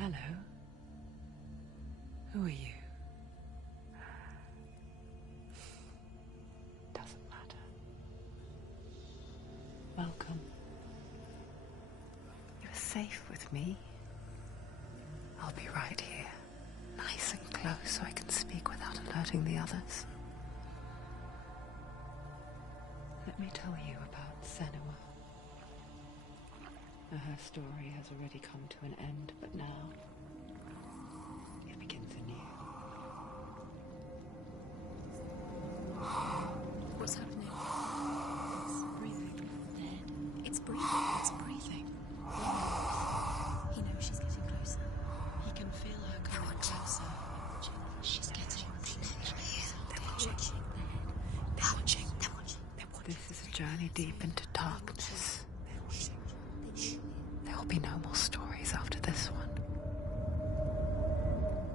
Hello. Who are you? Doesn't matter. Welcome. You're safe with me. I'll be right here, nice and close so I can speak without alerting the others. Let me tell you about Senua. Her story has already come to an end, but now it begins anew. What's happening? It's breathing. Dead. It's breathing. It's breathing. He knows she's getting closer. He can feel her coming closer. She's getting closer. They're watching. They're watching. They're watching. They're watching. This is a journey deep into darkness. There will be no more stories after this one.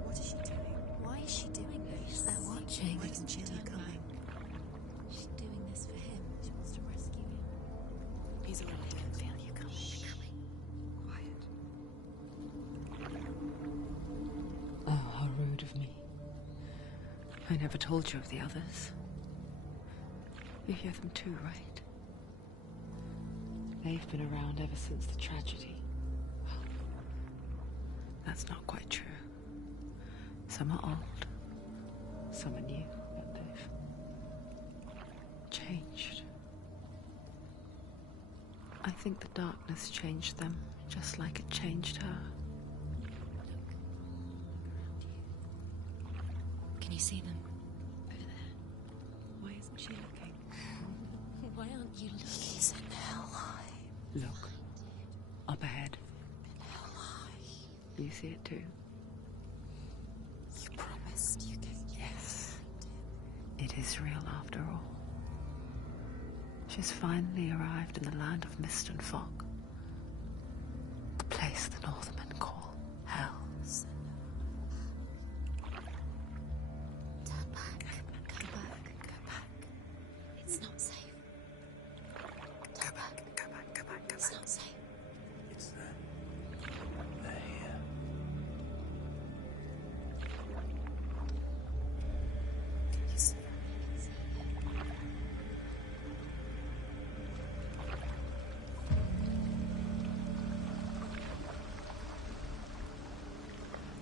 What is she doing? Why is she doing this? They're watching. Why isn't she coming? She's doing this for him. She wants to rescue him. He's already can feel you coming. Quiet. Oh, how rude of me. I never told you of the others. You hear them too, right? They've been around ever since the tragedy. Well, that's not quite true. Some are old, some are new, but they've changed. I think the darkness changed them, just like it changed her. Can you see them? Over there. Why isn't she looking? Why aren't you looking? He's in hell high. Look, up ahead. Hell high. You see it too? You promised you could. Yes. It is real after all. She's finally arrived in the land of mist and fog. The place the Northmen call hell. Turn back. Go back. Go back. It's not safe. Go back, go back, go back, go It's back. not safe. It's them. They're here. Can you see?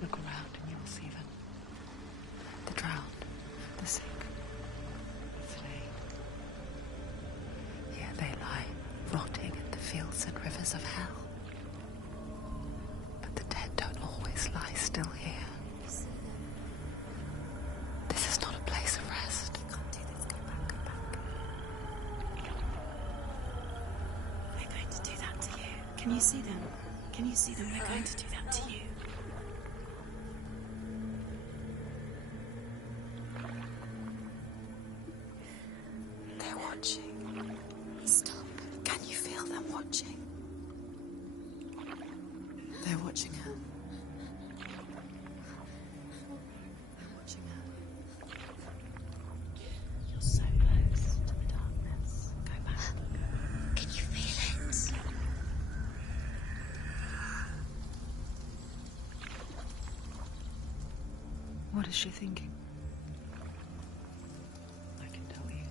Look around and you will see them. The drowned, the sick, the slain. Here they lie, rotting in the fields and rivers of hell. But the dead don't always lie still here. This is not a place of rest. You can't do this. Go back. Go back. They're going to do that to you. Can you see them? Can you see them? They're going to do that to you. They're watching. Stop. Can you feel them watching? They're watching her. They're watching her. You're so close to the darkness. Go back. Can you feel it? What is she thinking? I can tell you.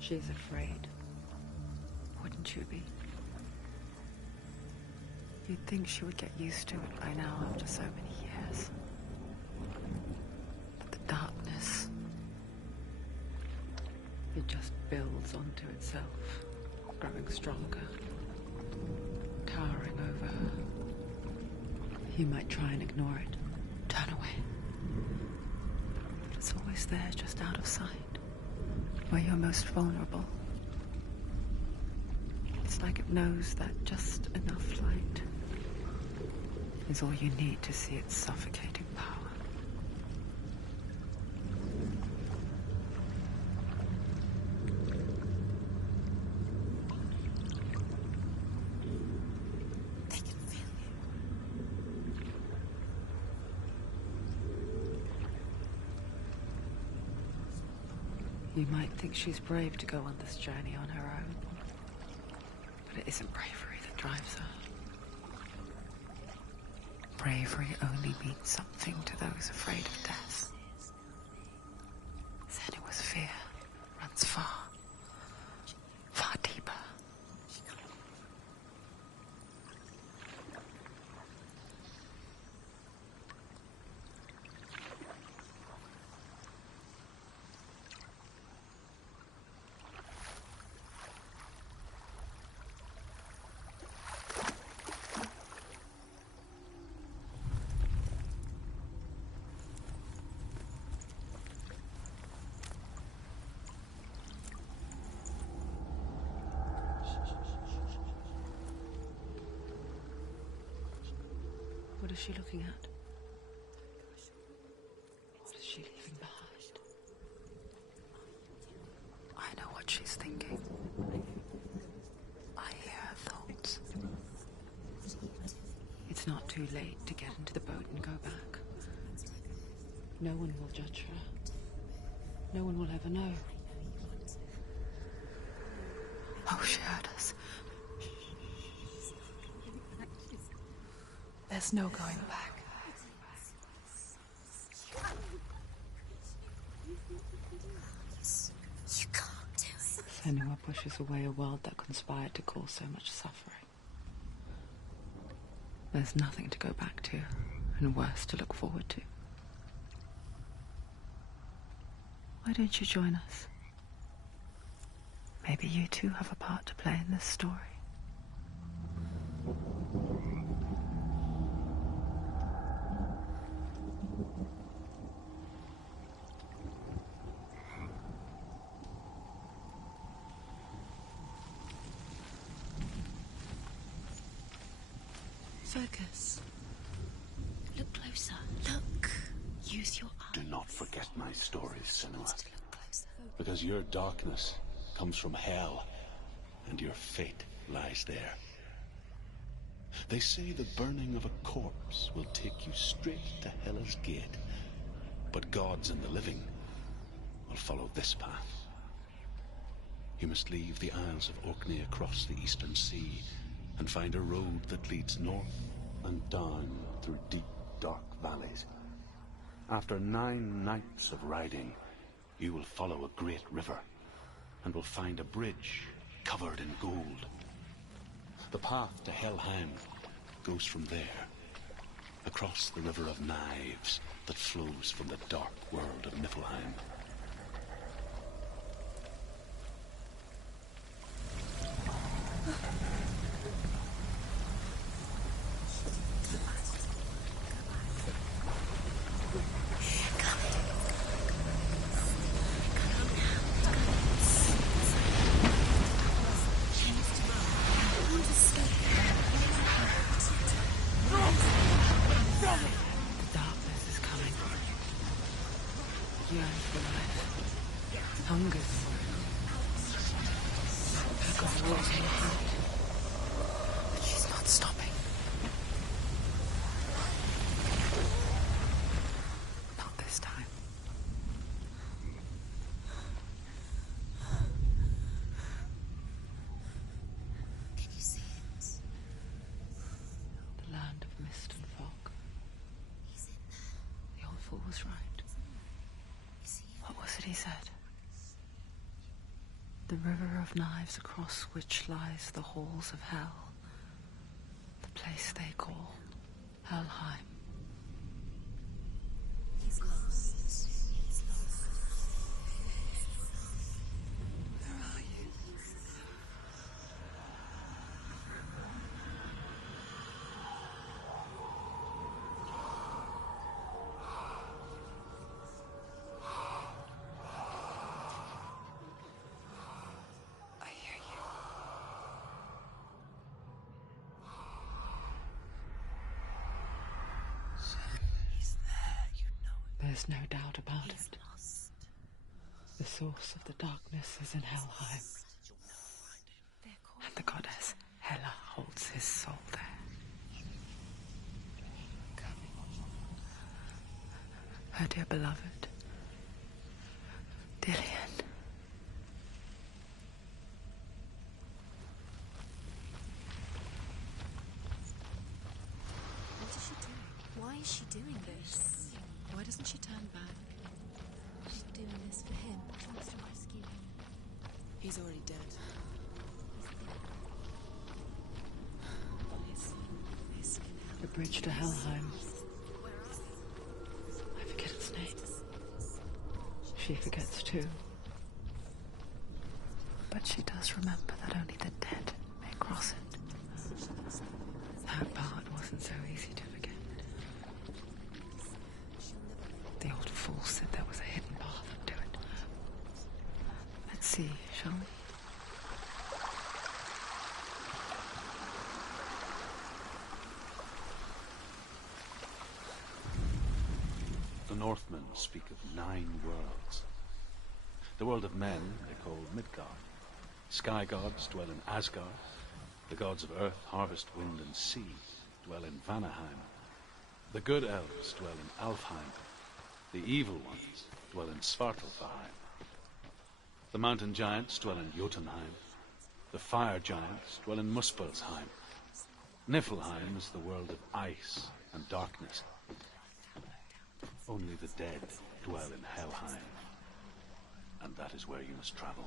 She's afraid. Wouldn't you be? You'd think she would get used to it by now after so many years. But the darkness, it just builds onto itself, growing stronger, towering over her. You might try and ignore it, turn away. But it's always there, just out of sight, where you're most vulnerable. It's like it knows that just enough light is all you need to see its suffocating power. They can feel you. You might think she's brave to go on this journey on her own, but it isn't bravery that drives her. bravery only means something to those afraid of death. Senua's fear runs far, far deeper. What is she looking at? What is she leaving behind? I know what she's thinking. I hear her thoughts. It's not too late to get into the boat and go back. No one will judge her. No one will ever know. Oh, she heard us. There's no going back. You can't do it. Senua pushes away a world that conspired to cause so much suffering. There's nothing to go back to, and worse to look forward to. Why don't you join us? Maybe you too have a part to play in this story. Focus. Look closer. Look. Use your eyes. Do not forget my stories, Senua. Look closer. Because your darkness comes from hell, and your fate lies there. They say the burning of a corpse will take you straight to Hela's gate, but gods and the living will follow this path. You must leave the Isles of Orkney across the eastern sea and find a road that leads north and down through deep, dark valleys. After 9 nights of riding, you will follow a great river and will find a bridge covered in gold. The path to Helheim goes from there, across the River of Knives that flows from the dark world of Niflheim. Was right. What was it he said? The river of knives across which lies the halls of hell. The place they call Helheim. He's lost. He's lost. Where are you? There's no doubt about it. The source of the darkness is in Helheim. And the goddess Hela holds his soul there. Her dear beloved, Dillian. What is she doing? doing this? Why doesn't she turn back? She's doing this for him. She wants to rescue him. He's already dead. The bridge to Helheim. I forget its name. She forgets too. But she does remember that only the dead may cross it. That part wasn't so easy to forget. The old fool said there was a hidden path to it. Let's see, shall we? The Northmen speak of 9 worlds. The world of men they call Midgard. Sky gods dwell in Asgard. The gods of earth, harvest, wind, and sea dwell in Vanaheim. The good elves dwell in Alfheim. The evil ones dwell in Svartalfheim. The mountain giants dwell in Jotunheim. The fire giants dwell in Muspelheim. Niflheim is the world of ice and darkness. Only the dead dwell in Helheim. And that is where you must travel.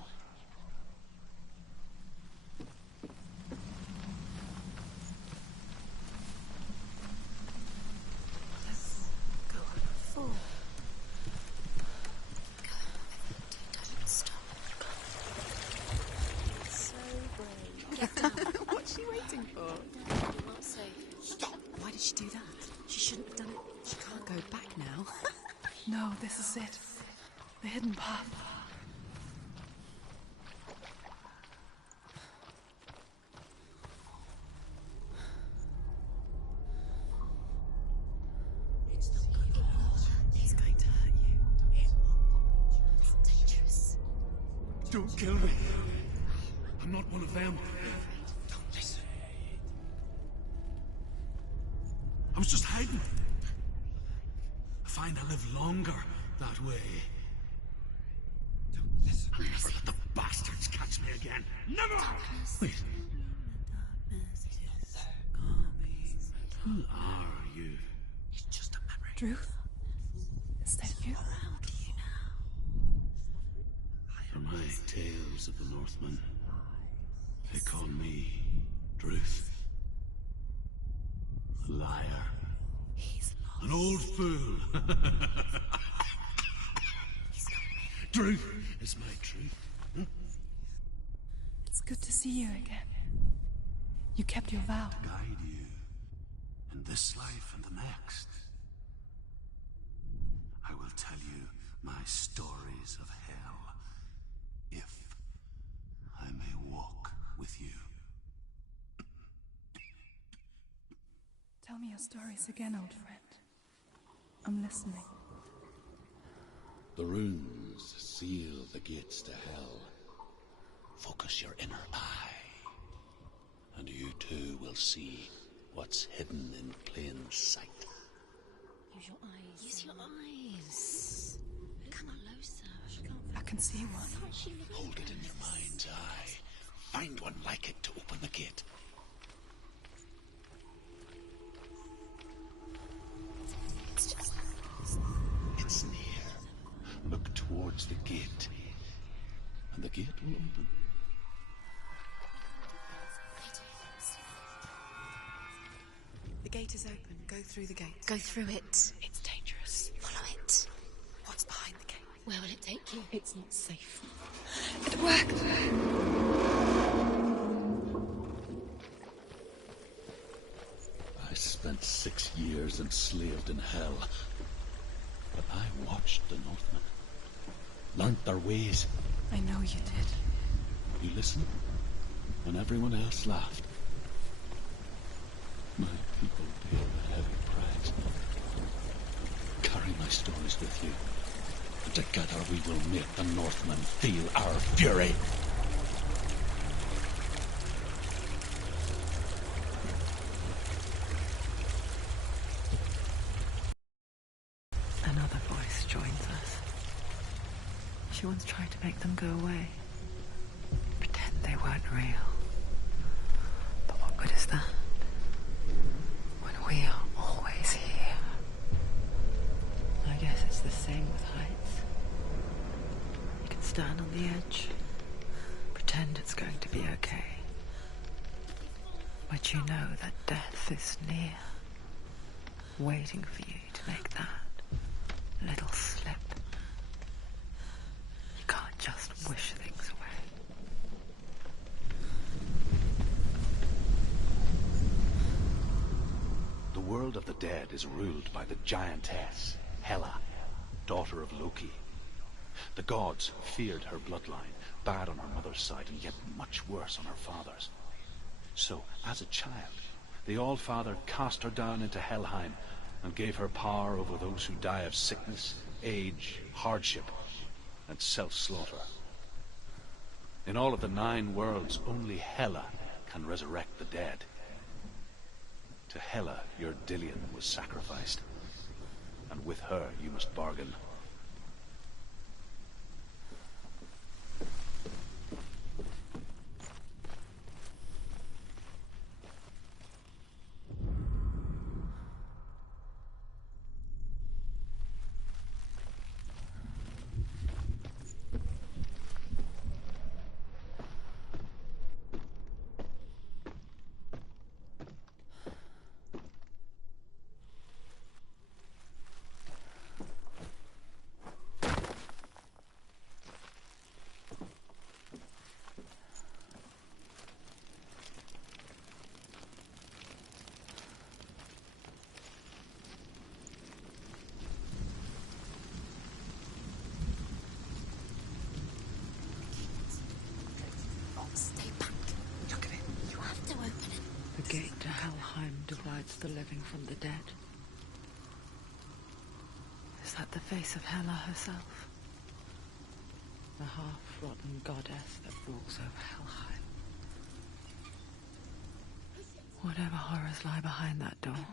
Go on, fool. Don't stop. So brave. Get down. What's she waiting for? You're not safe. Stop! Why did she do that? She shouldn't have done it. She can't go back now. No, this is it. The hidden path. He's going to hurt you. It's dangerous. Don't kill me. I'm not one of them. Don't listen. I was just hiding. I find I live longer that way. Don't listen. I'll never let the bastards catch me again. Never! Wait. Who are you? He's just a memory. Druth? Is that you? For my tales of the Northmen, they call me Druth. A liar. He's lost. An old fool. Druth is my truth. It's good to see you again. You kept your vow. Guide you in this life and the next. I will tell you my stories of hell, if I may walk with you. Tell me your stories again, old friend. I'm listening. The runes seal the gates to hell. Focus your inner eye, and you too will see what's hidden in plain sight. Use your eyes. Use your eyes. Come closer. I can see one. Can't she look? Hold it in your mind's eye. Find one like it to open the gate. It's just. It's near. Look towards the gate, and the gate will open. The gate is open. Go through the gate. Go through it. It's dangerous. Follow it. What's behind the gate? Where will it take you? It's not safe. It worked! I spent 6 years enslaved in hell, but I watched the Northmen, learnt their ways. I know you did. You listened when everyone else laughed. My people paid a heavy price. Carry my stories with you, and together we will make the Northmen feel our fury. Another voice joins us. She once tried to make them go away. Pretend they weren't real. But what good is that? When we are always here. the same with heights. You can stand on the edge, pretend it's going to be okay. But you know that death is near, waiting for you to make that little slip. You can't just wish things away. The world of the dead is ruled by the giantess, Hela, daughter of Loki. The gods feared her bloodline, bad on her mother's side and yet much worse on her father's. So, as a child, the All-Father cast her down into Helheim and gave her power over those who die of sickness, age, hardship, and self-slaughter. In all of the 9 worlds, only Hela can resurrect the dead. To Hela, your Dillion was sacrificed, and with her you must bargain. Stay back. Look at it. You have to open it. The gate to Helheim divides the living from the dead. Is that the face of Hela herself? The half-rotten goddess that rules over Helheim. Whatever horrors lie behind that door,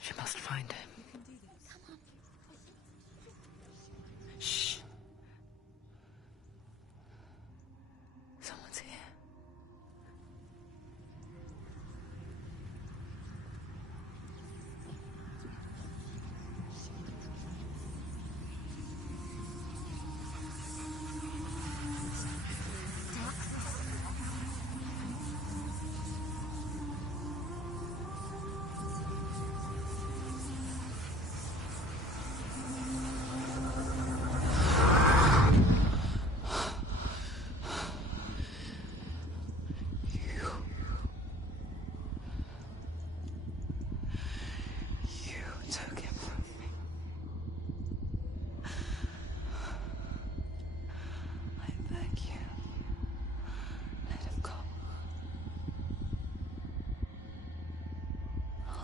she must find him. Shh. Someone's here.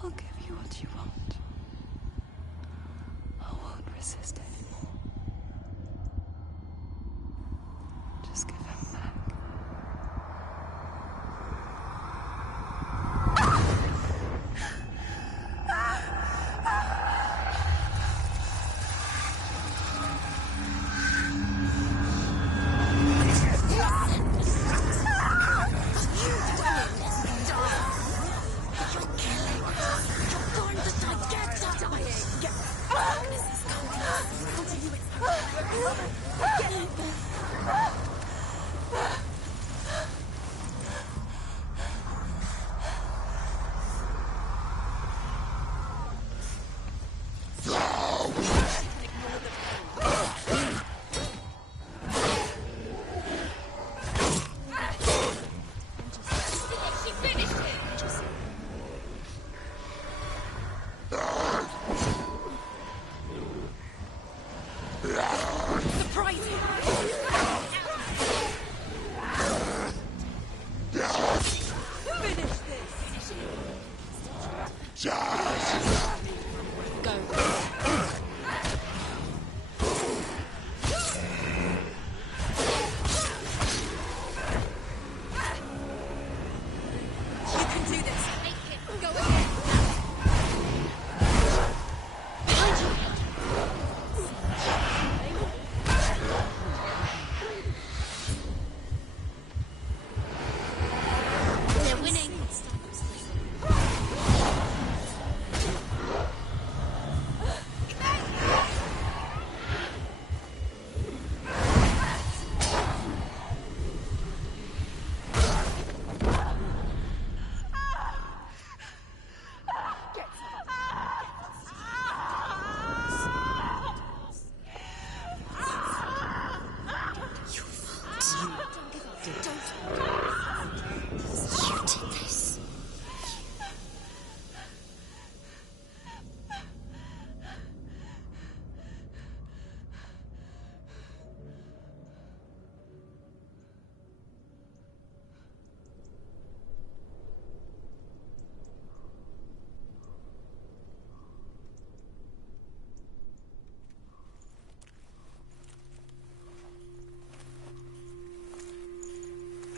I'll give you what you want. I won't resist anymore. Just give him back.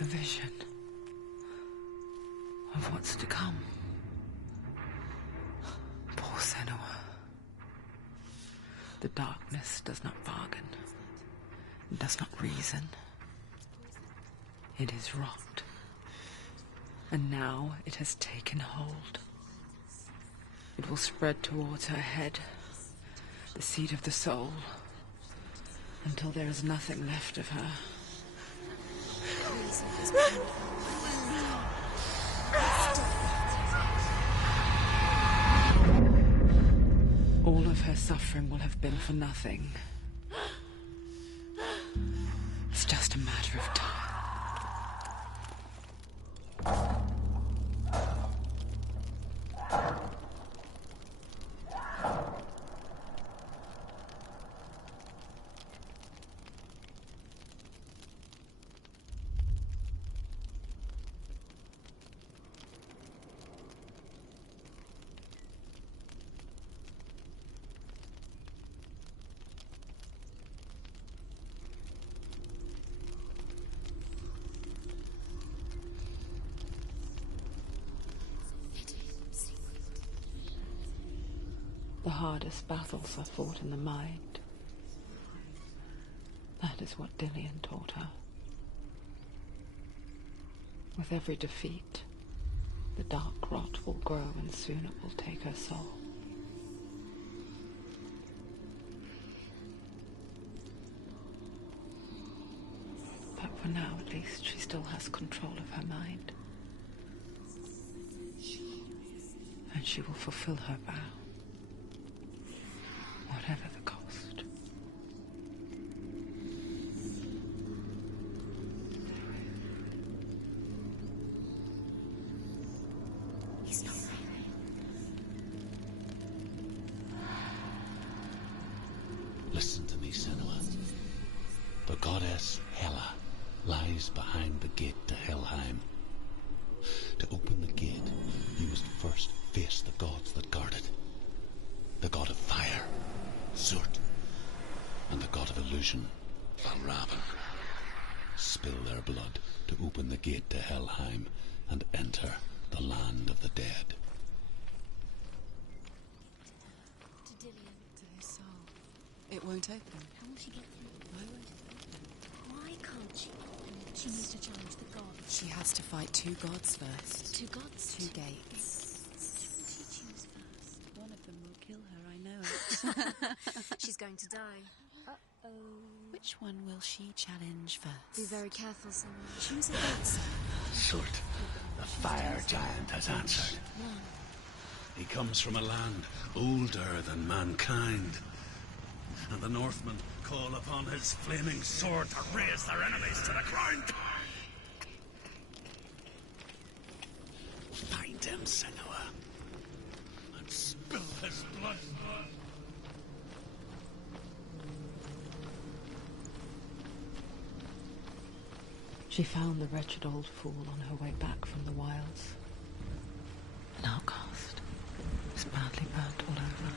A vision of what's to come. Poor Senua. The darkness does not bargain, does not reason. It is rot. And now it has taken hold. It will spread towards her head, the seat of the soul, until there is nothing left of her. All of her suffering will have been for nothing. It's just a matter of time. The hardest battles are fought in the mind. That is what Dillian taught her. With every defeat, the dark rot will grow and soon it will take her soul. But for now, at least, she still has control of her mind. And she will fulfill her vow. Whatever the cost. He's not right. Listen to me, Senua. The goddess Hela lies behind the gate to Helheim. To open the gate, you must first face the gods that guard it. The god of fire, Zurt, and the god of illusion, Valravan. Spill their blood to open the gate to Helheim and enter the land of the dead. To Dillian. To his soul. It won't open. How will she get through? Why won't it open? Why can't she? She needs to challenge the gods. She has to fight two gods first. Two gods? Two gates. Which will she choose first? One of them will kill her, I know it. She's going to die. Uh-oh. Which one will she challenge first? Be very careful, someone. Choose a god, sir. Zurt, the fire giant, has answered. He comes from a land older than mankind. And the Northmen call upon his flaming sword to raise their enemies to the ground. Find him, Senua, and spill his blood. She found the wretched old fool on her way back from the wilds. An outcast. Was badly burnt all over.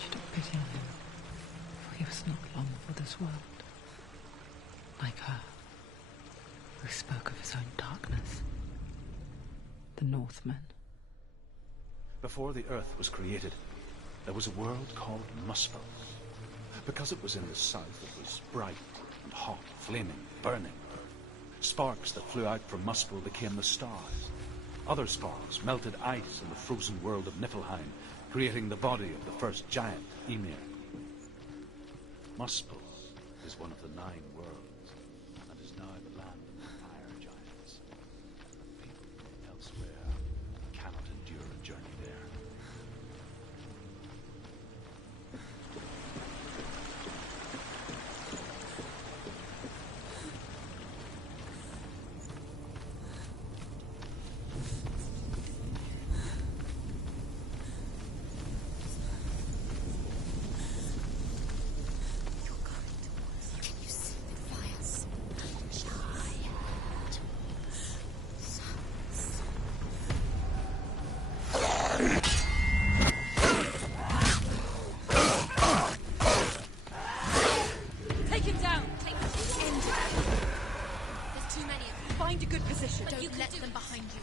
She took pity on him, for he was not long for this world. Like her, who spoke of his own darkness. The Northmen. Before the Earth was created, there was a world called Muspel. Because it was in the south, it was bright and hot, flaming, burning. Sparks that flew out from Muspel became the stars. Other sparks melted ice in the frozen world of Niflheim, creating the body of the first giant, Ymir. Muspel is one of the 9 worlds, and is now the land of the fire giants. People from elsewhere cannot endure a journey there. You're going towards. Can you see the fires? find a good position. Don't let them behind you.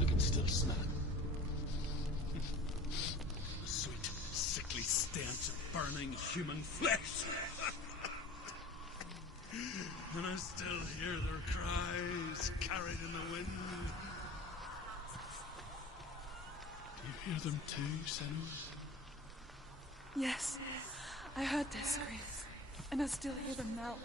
I can still smell it. The sweet, sickly stench of burning human flesh. And I still hear their cries carried in the wind. Do you hear them too, Senua? Yes, I heard their screams, and I still hear them now.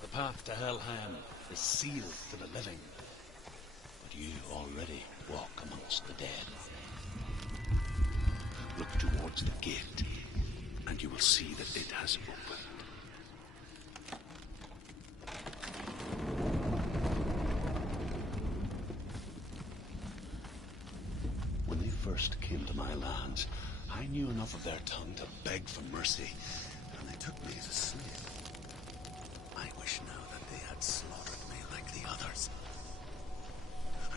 The path to Helheim is sealed to the living, but you already walk amongst the dead. Look towards the gate, and you will see that it has opened. When they first came to my lands, I knew enough of their tongue to beg for mercy, and they took me as a slave. I wish now that they had slaughtered me like the others.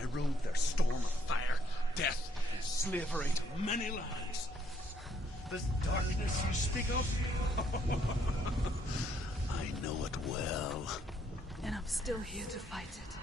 I rode their storm of fire, death, and slavery to many lands. This darkness you speak of? I know it well. And I'm still here to fight it.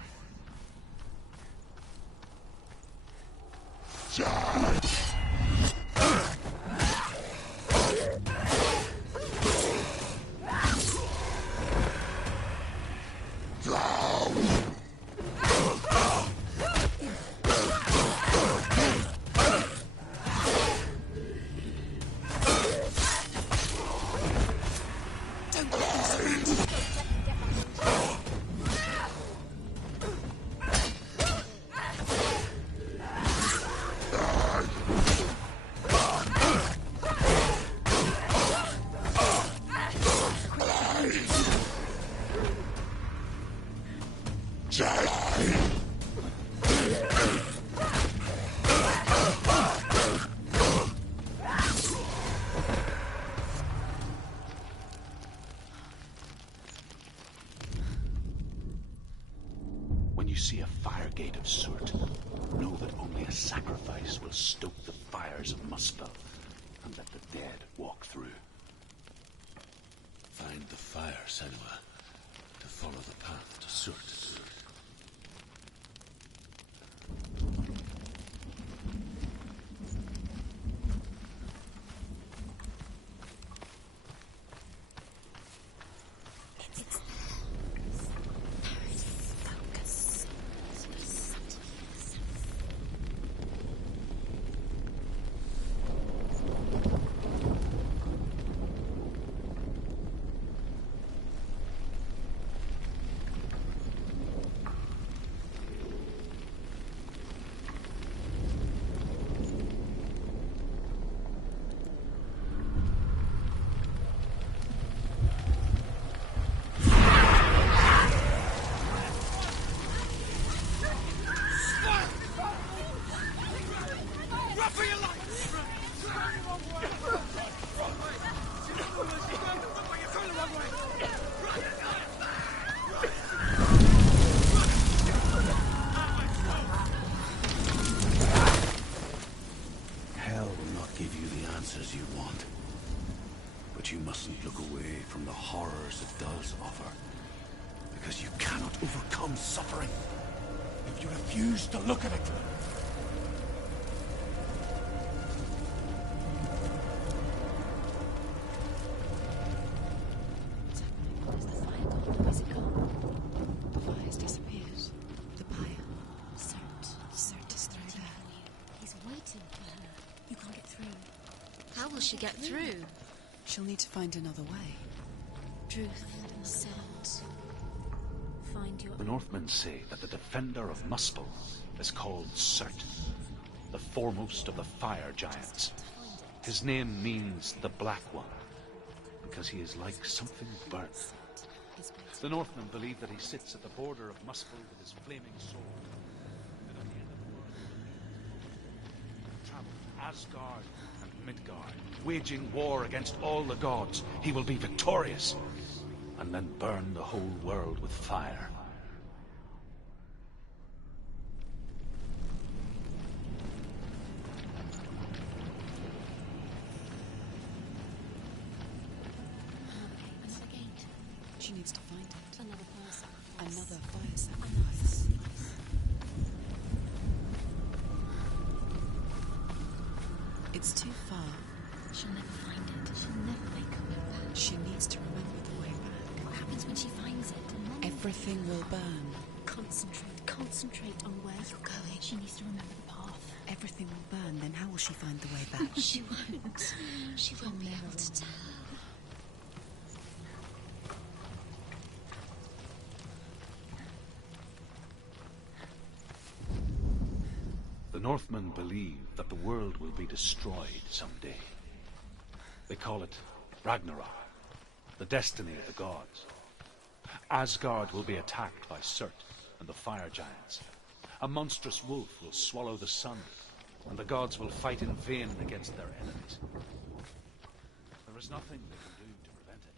When you see a fire gate of soot, know that only a sacrifice will stoke the fires of Muspel and let the dead walk through. Find the fire, Senua, to follow the path to soot. from suffering if you refuse to look at it. What's happening? Is the fire gone? Is it gone? The fire's disappeared. The pyre. Cert is through there. He's waiting for her. You can't get through. How will she get through? She'll need to find another way. Truth and scent. Find your The Northmen say that the defender of Muspel is called Cert, the foremost of the fire giants. His name means the Black One, because he is like something burnt. The Northmen believe that he sits at the border of Muspel with his flaming sword. And at the end of the world, travel to Asgard and Midgard, waging war against all the gods. He will be victorious, and then burn the whole world with fire. Another gate. She needs to find it. Another fire sacrifice. Another fire sacrifice. It's too far. She'll never find it. She'll never make her way back. She needs to remember the way back. What happens when she finds it? And then Everything will burn. concentrate on where you're going. She needs to remember the path. Everything will burn, then how will she find the way back? She won't. She won't be able to tell. The Northmen believe that the world will be destroyed someday. They call it Ragnarok, the destiny of the gods. Asgard will be attacked by Surt and the fire giants. A monstrous wolf will swallow the sun, and the gods will fight in vain against their enemies. There is nothing they can do to prevent it.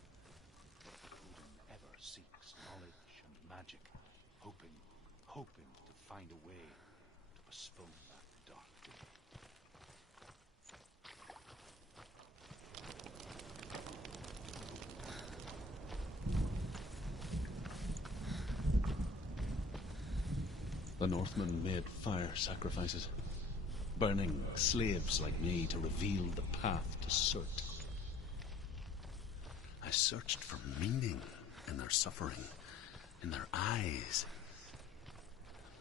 Odin ever seeks knowledge and magic, hoping to find a way to postpone that dark day. The Northmen made fire sacrifices, burning slaves like me to reveal the path to Surt. I searched for meaning in their suffering, in their eyes,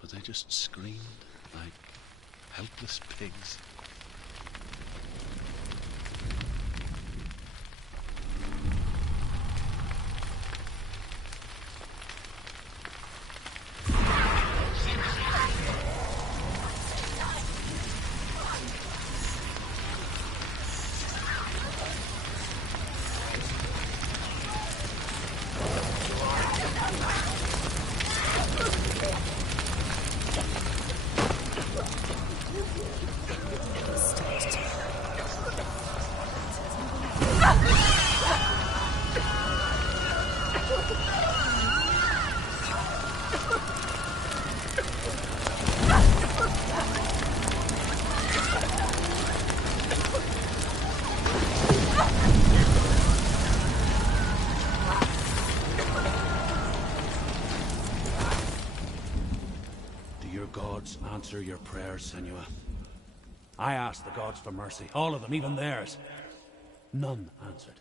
but they just screamed like helpless pigs. Answer your prayers, Senua. I asked the gods for mercy, all of them, even theirs. None answered.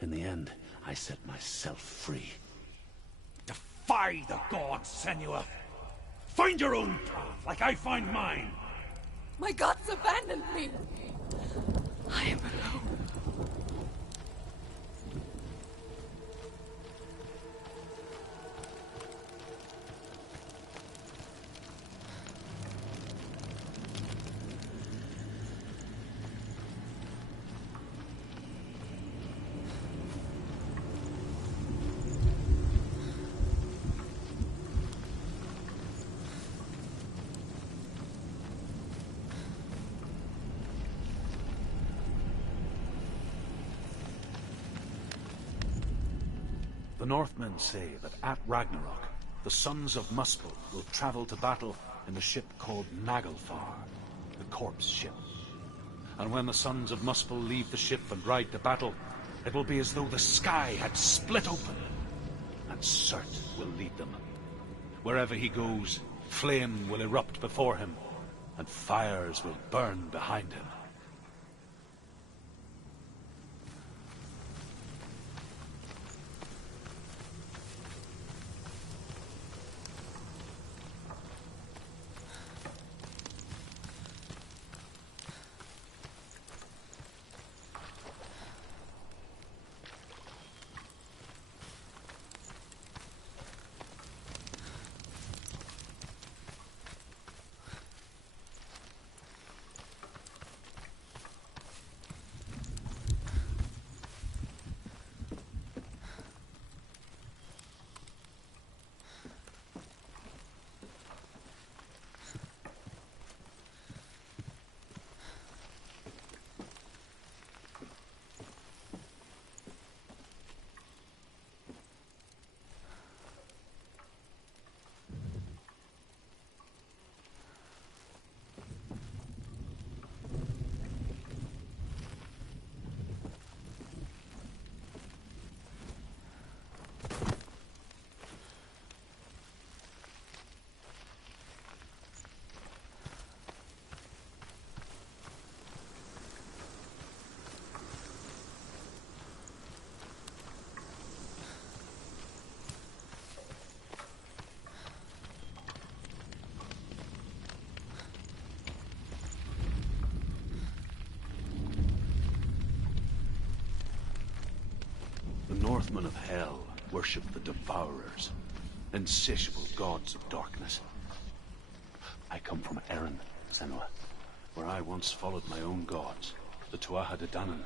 In the end, I set myself free. Defy the gods, Senua! Find your own path, like I find mine! My gods abandoned me! I am alone. The Northmen say that at Ragnarok, the sons of Muspel will travel to battle in the ship called Naglfar, the corpse ship. And when the sons of Muspel leave the ship and ride to battle, it will be as though the sky had split open, and Surt will lead them. Wherever he goes, flame will erupt before him, and fires will burn behind him. The Northmen of Hell worship the Devourers, insatiable gods of darkness. I come from Erin, Senua, where I once followed my own gods, the Tuatha De Danann.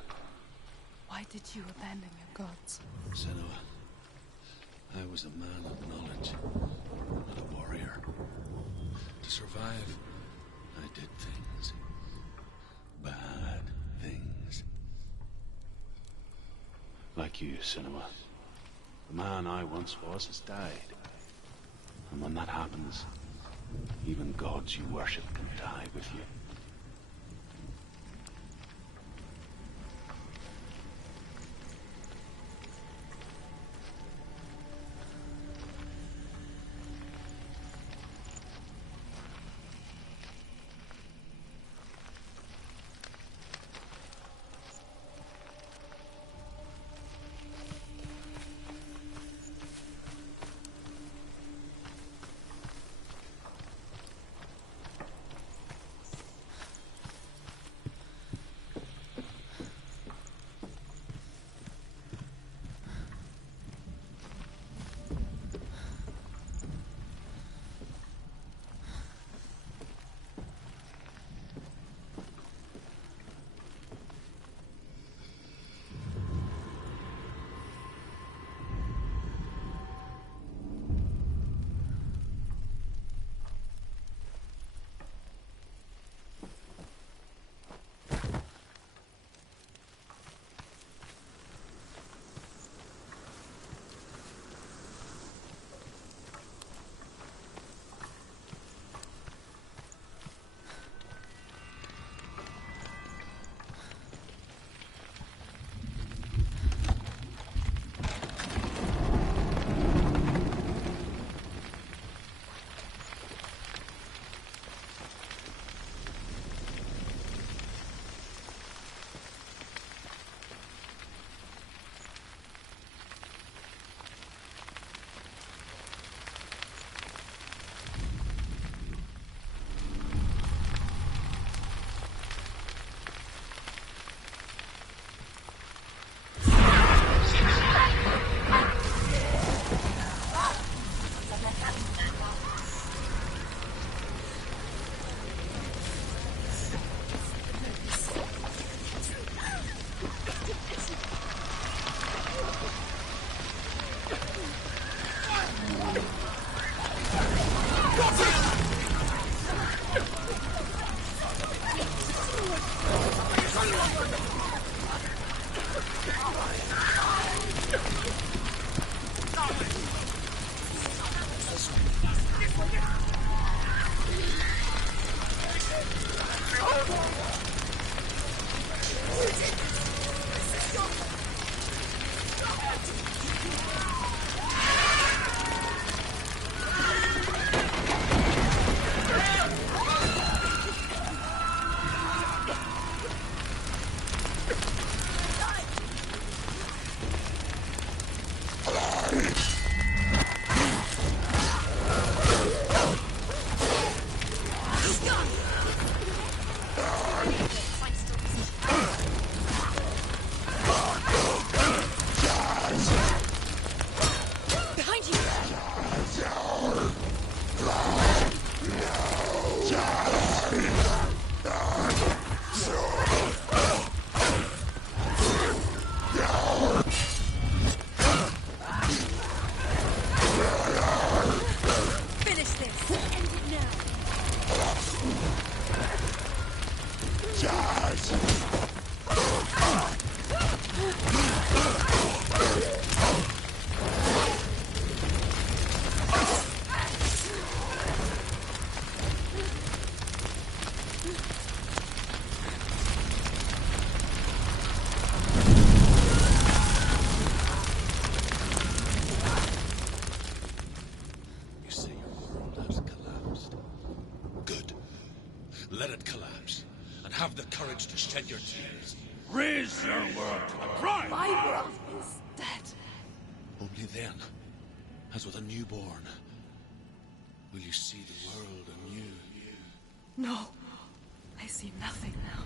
Why did you abandon your gods? Senua, I was a man of knowledge, not a warrior. To survive, I did things. Bad things. Like you, Senua. The man I once was has died. And when that happens, even gods you worship can die with you. let it collapse, and have the courage to shed your tears. Raise your world to the cry! My world is dead. Only then, as with a newborn, will you see the world anew. No, I see nothing now.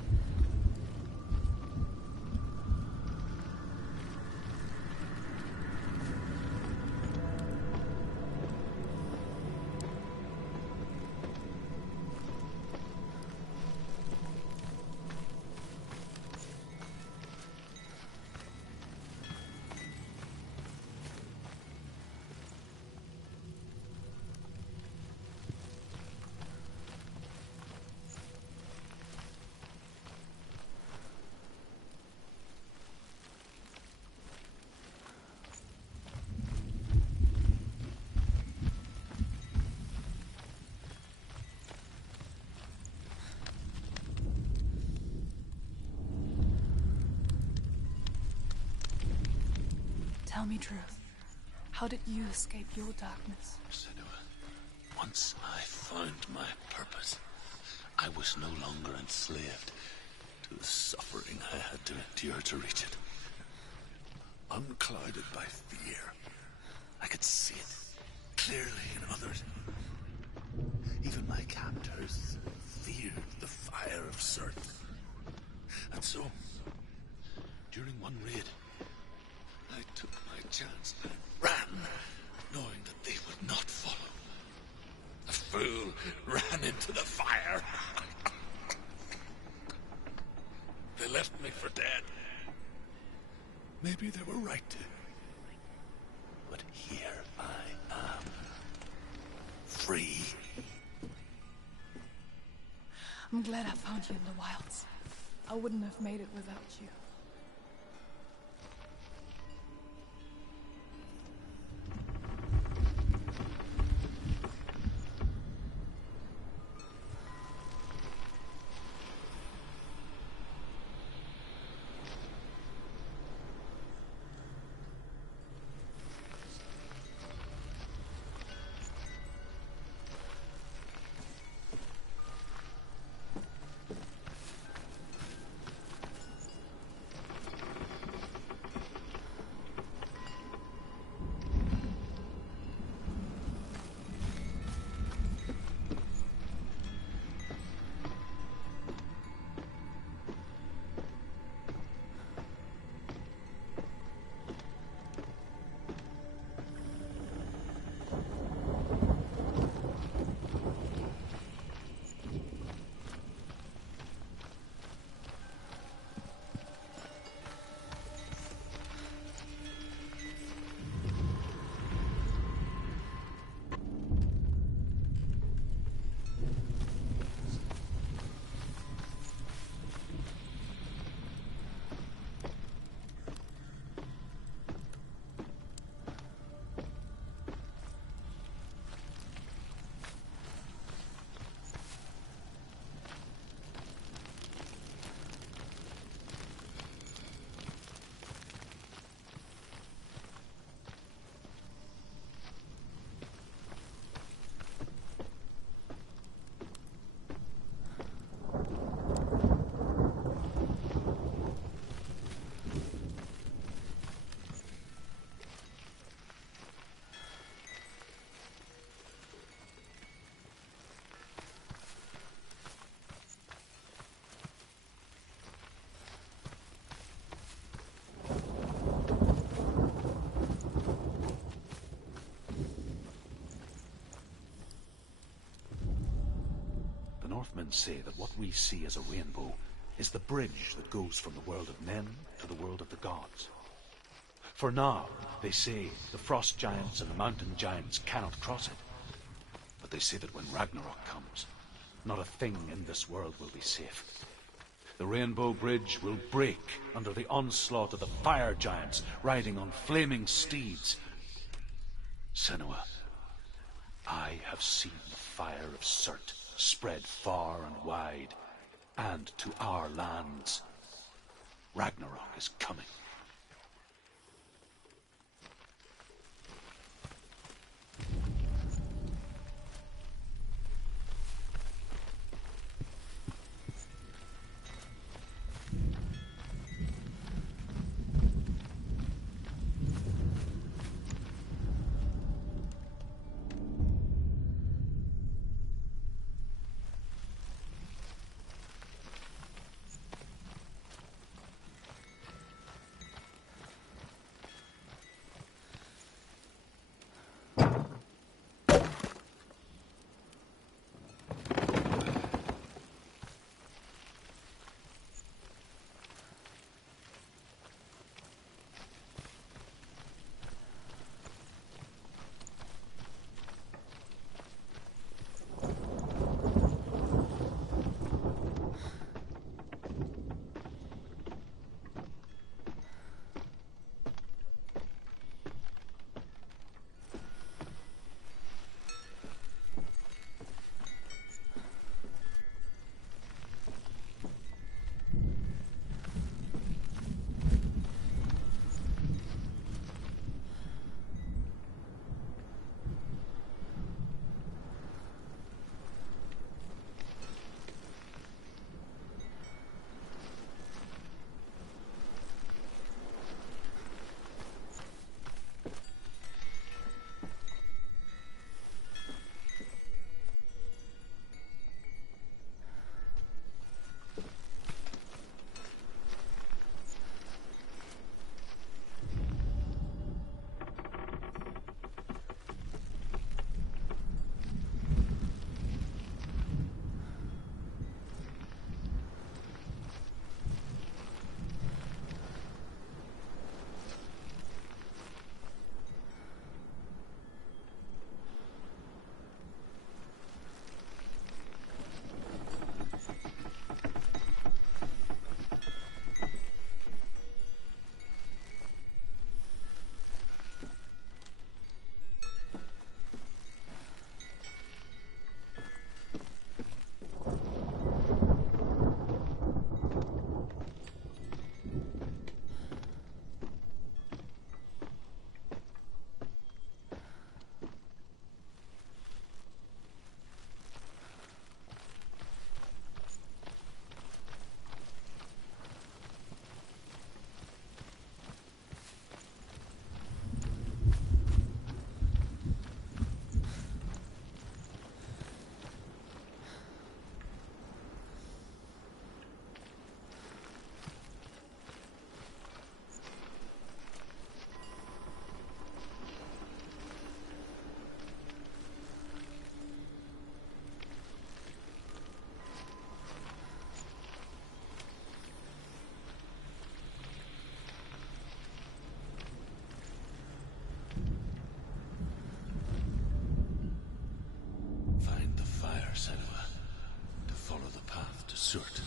Tell me truth. How did you escape your darkness? Senua, once I found my purpose, I was no longer enslaved to the suffering I had to endure to reach it. Unclouded by fear, I could see it clearly in others. Even my captors feared the fire of Surt. And so, during one raid, I took my chance and ran, knowing that they would not follow. The fool ran into the fire. They left me for dead. Maybe they were right to. But here I am. Free. I'm glad I found you in the wilds. I wouldn't have made it without you. Northmen say that what we see as a rainbow is the bridge that goes from the world of men to the world of the gods. For now, they say, the frost giants and the mountain giants cannot cross it. But they say that when Ragnarok comes, not a thing in this world will be safe. The rainbow bridge will break under the onslaught of the fire giants riding on flaming steeds. Senua, I have seen the fire of Surt spread far and wide, and to our lands. Ragnarok is coming. Senua, to follow the path to Surt.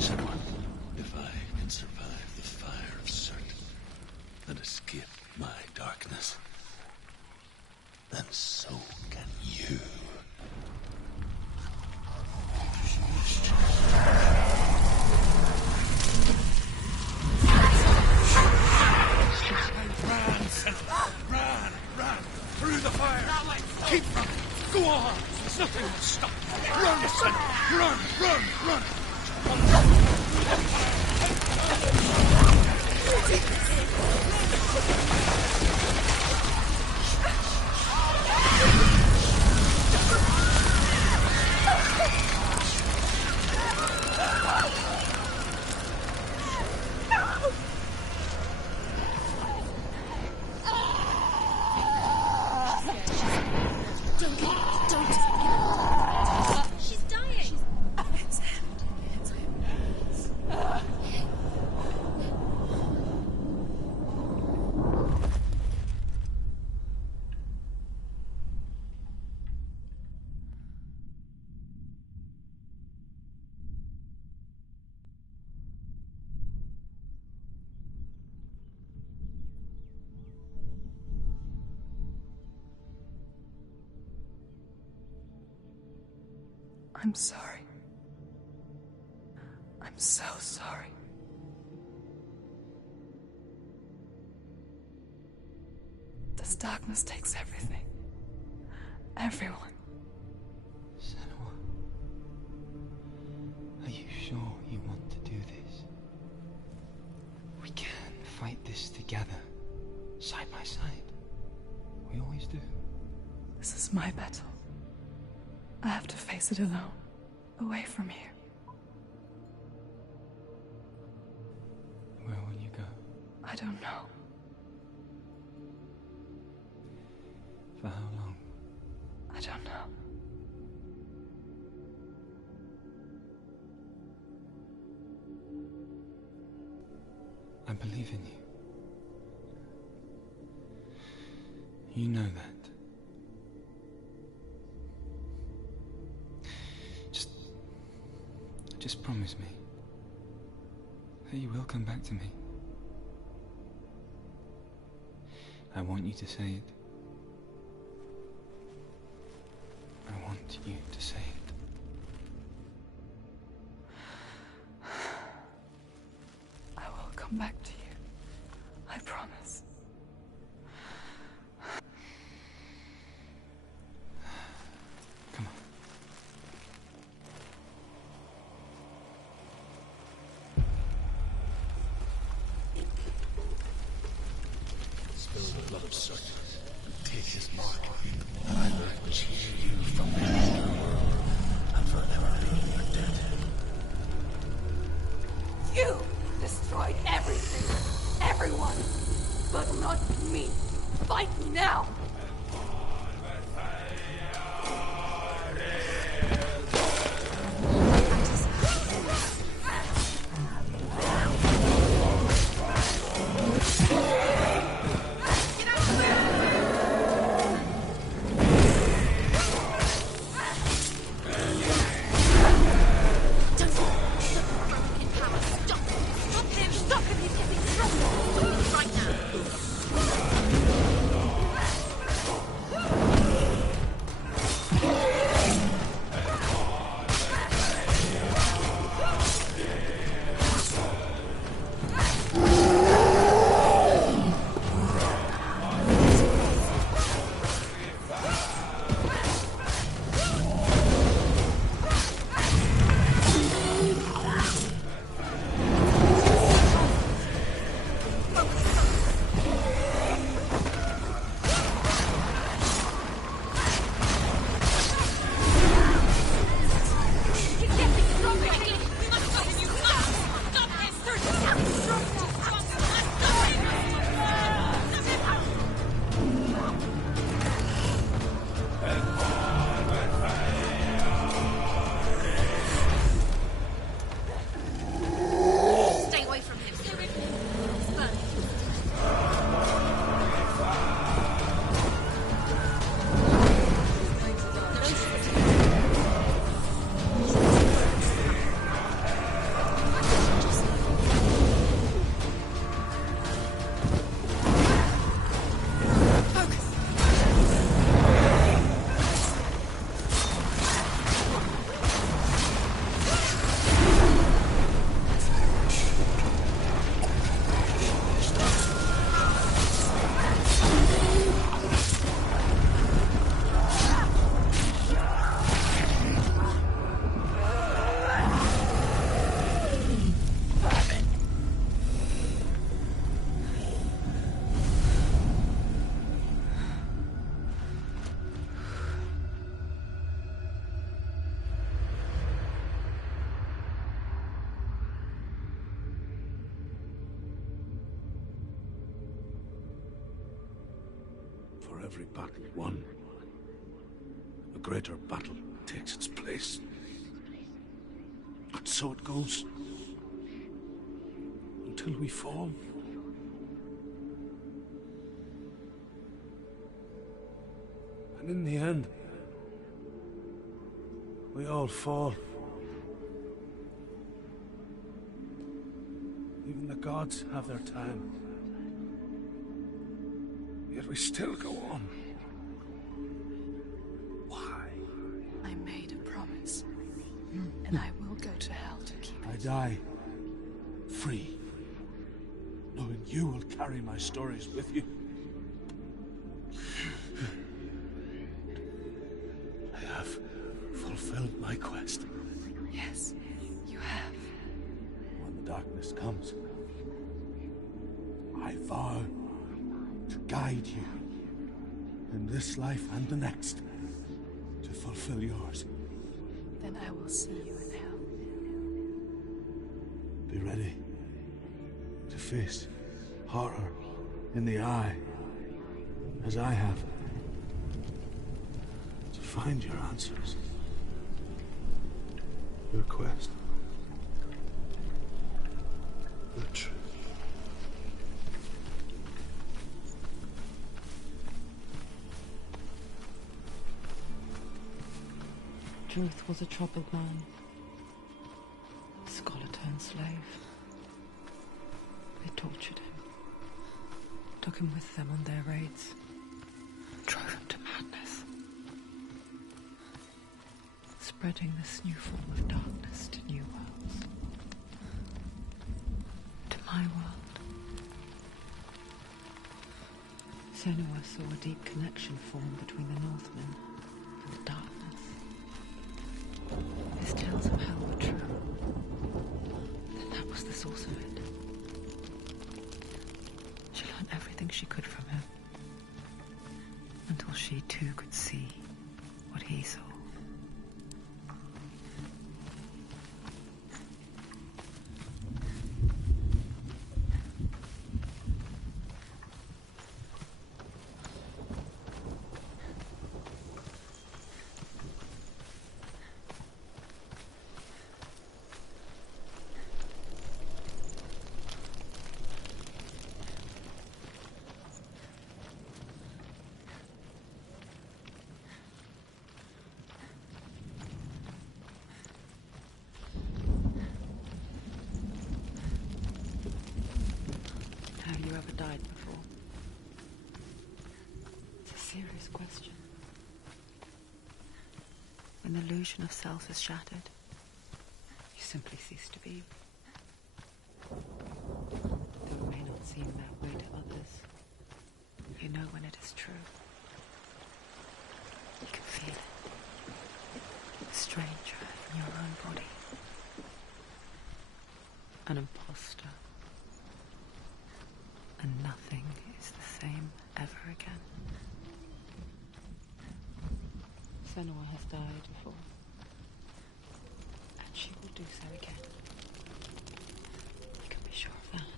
Senua, if I can survive the fire of Surt and escape my darkness, then so can you. Run, Senua! Run! Through the fire! Keep running! Go on! There's nothing to stop you! Run, Senua! Run! She's dying. It's him. It's him. I'm sorry. I'm so sorry. This darkness takes everything. Everyone. Senua, are you sure you want to do this? We can fight this together, side by side. We always do. This is my battle. I have to face it alone, away from here. Where will you go? I don't know. For how long? I don't know. I believe in you. You know that. Just promise me that you will come back to me. I want you to say it. to you to say it. I will come back to you. I promise. Come on. Spill the blood of Surt and take his mark, and I will cheer you from the underworld and forever leave your dead. You destroyed everything, everyone, but not me. Fight now! For every battle won, a greater battle takes its place. And so it goes. Until we fall. And in the end, we all fall. Even the gods have their time. Yet we still go on. Why? I made a promise, and I will go to hell to keep I it. die free, knowing you will carry my stories with you. I have fulfilled my quest. Yes, you have. When the darkness comes, I vow to guide you in this life and the next to fulfill yours. Then I will see you in hell. Be ready to face horror in the eye, as I have, to find your answers, your quest, the truth. Druth was a troubled man. The scholar turned slave. They tortured him, took him with them on their raids, drove him to madness. spreading this new form of darkness to new worlds. To my world. Senua saw a deep connection form between the Northmen and the darkness. His tales of hell were true. Then that was the source of it. She learned everything she could from him. Until she too could see what he saw. Have you ever died before? It's a serious question. When the illusion of self is shattered, you simply cease to be. Though it may not seem that way to others, you know when it is true. You can feel it. A stranger in your own body. An imposter. And nothing is the same ever again. Senua has died before. And she will do so again. You can be sure of that.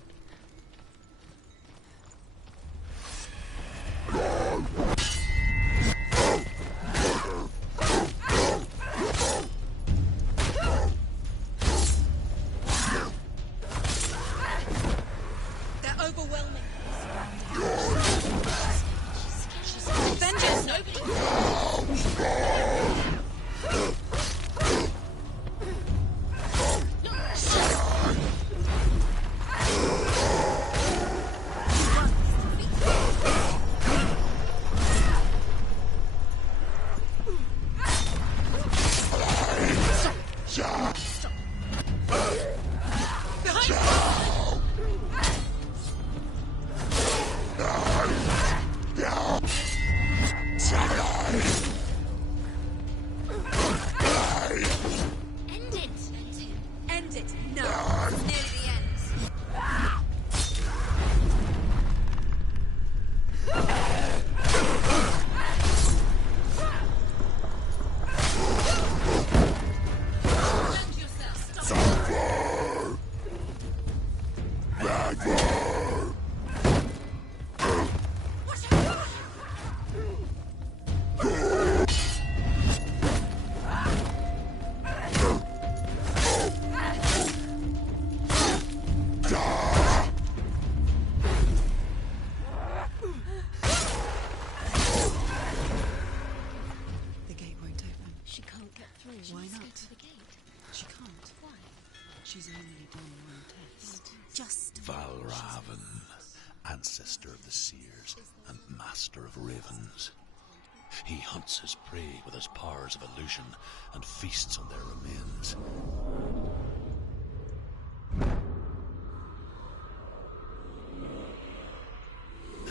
They're overwhelming. Vengeance, nobody. End it. No. It's nearly the end. Defend yourself. Stop. The gate won't open. She can't get through. Why Let's not? go through the gate. She can't. Why? She's only done one test. Just Valravan, ancestor of the seers and master of ravens. He hunts his prey with his powers of illusion and feasts on their remains.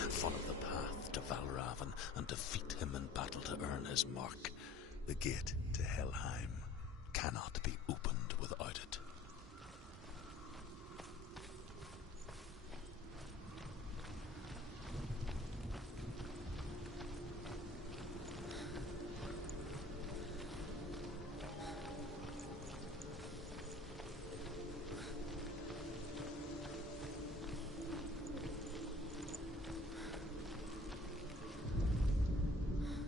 Follow the path to Valravan and defeat him in battle to earn his mark. The gate to Helheim cannot be opened without it.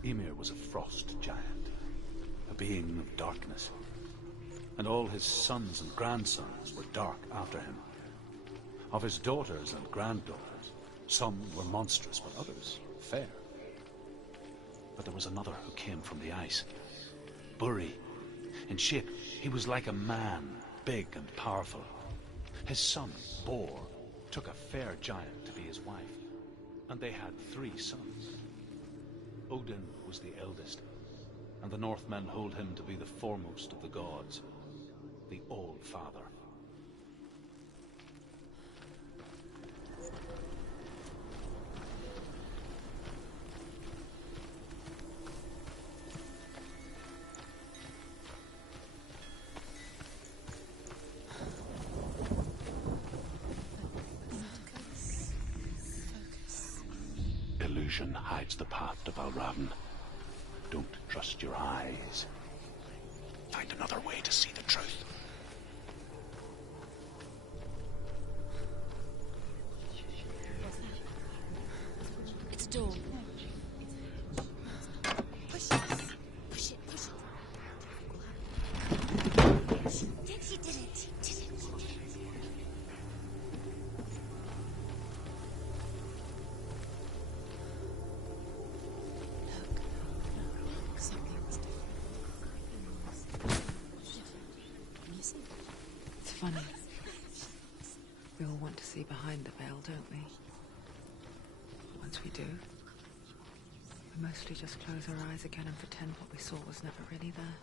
Ymir was a frost giant, a being of darkness, and all his sons and grandsons were dark after him. Of his daughters and granddaughters, some were monstrous, but others fair. But there was another who came from the ice. Buri. In shape, he was like a man, big and powerful. His son, Bor, took a fair giant to be his wife, and they had 3 sons. Odin was the eldest, and the Northmen hold him to be the foremost of the gods, the All-Father. Illusion hides the path to Valravn. Don't trust your eyes. Find another way to see the truth. It's a door. Push it. Push it. Push it. She did it. She did it. Look, something's different. Can you see? It's funny. We all want to see behind the veil, don't we? Once we do, we mostly just close our eyes again and pretend what we saw was never really there.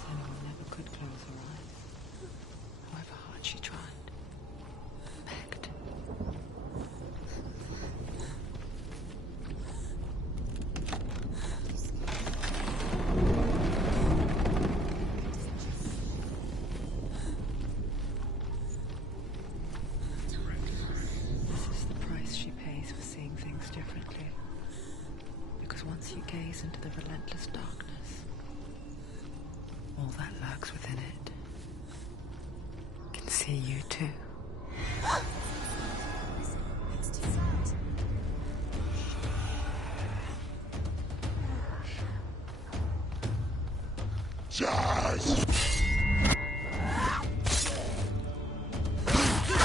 Senua never could close her eyes, however hard she tried. Begged. This is the price she pays for seeing things differently. Because once you gaze into the relentless darkness, all that lurks within it can see you too. It's too sad.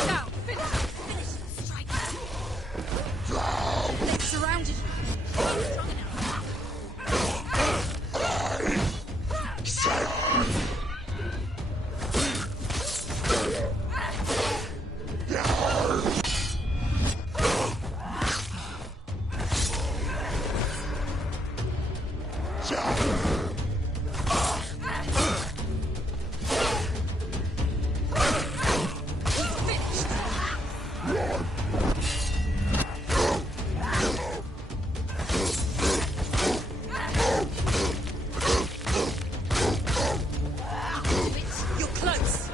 Now, finish it. Strike it. They've surrounded you. Are you strong enough? You're close.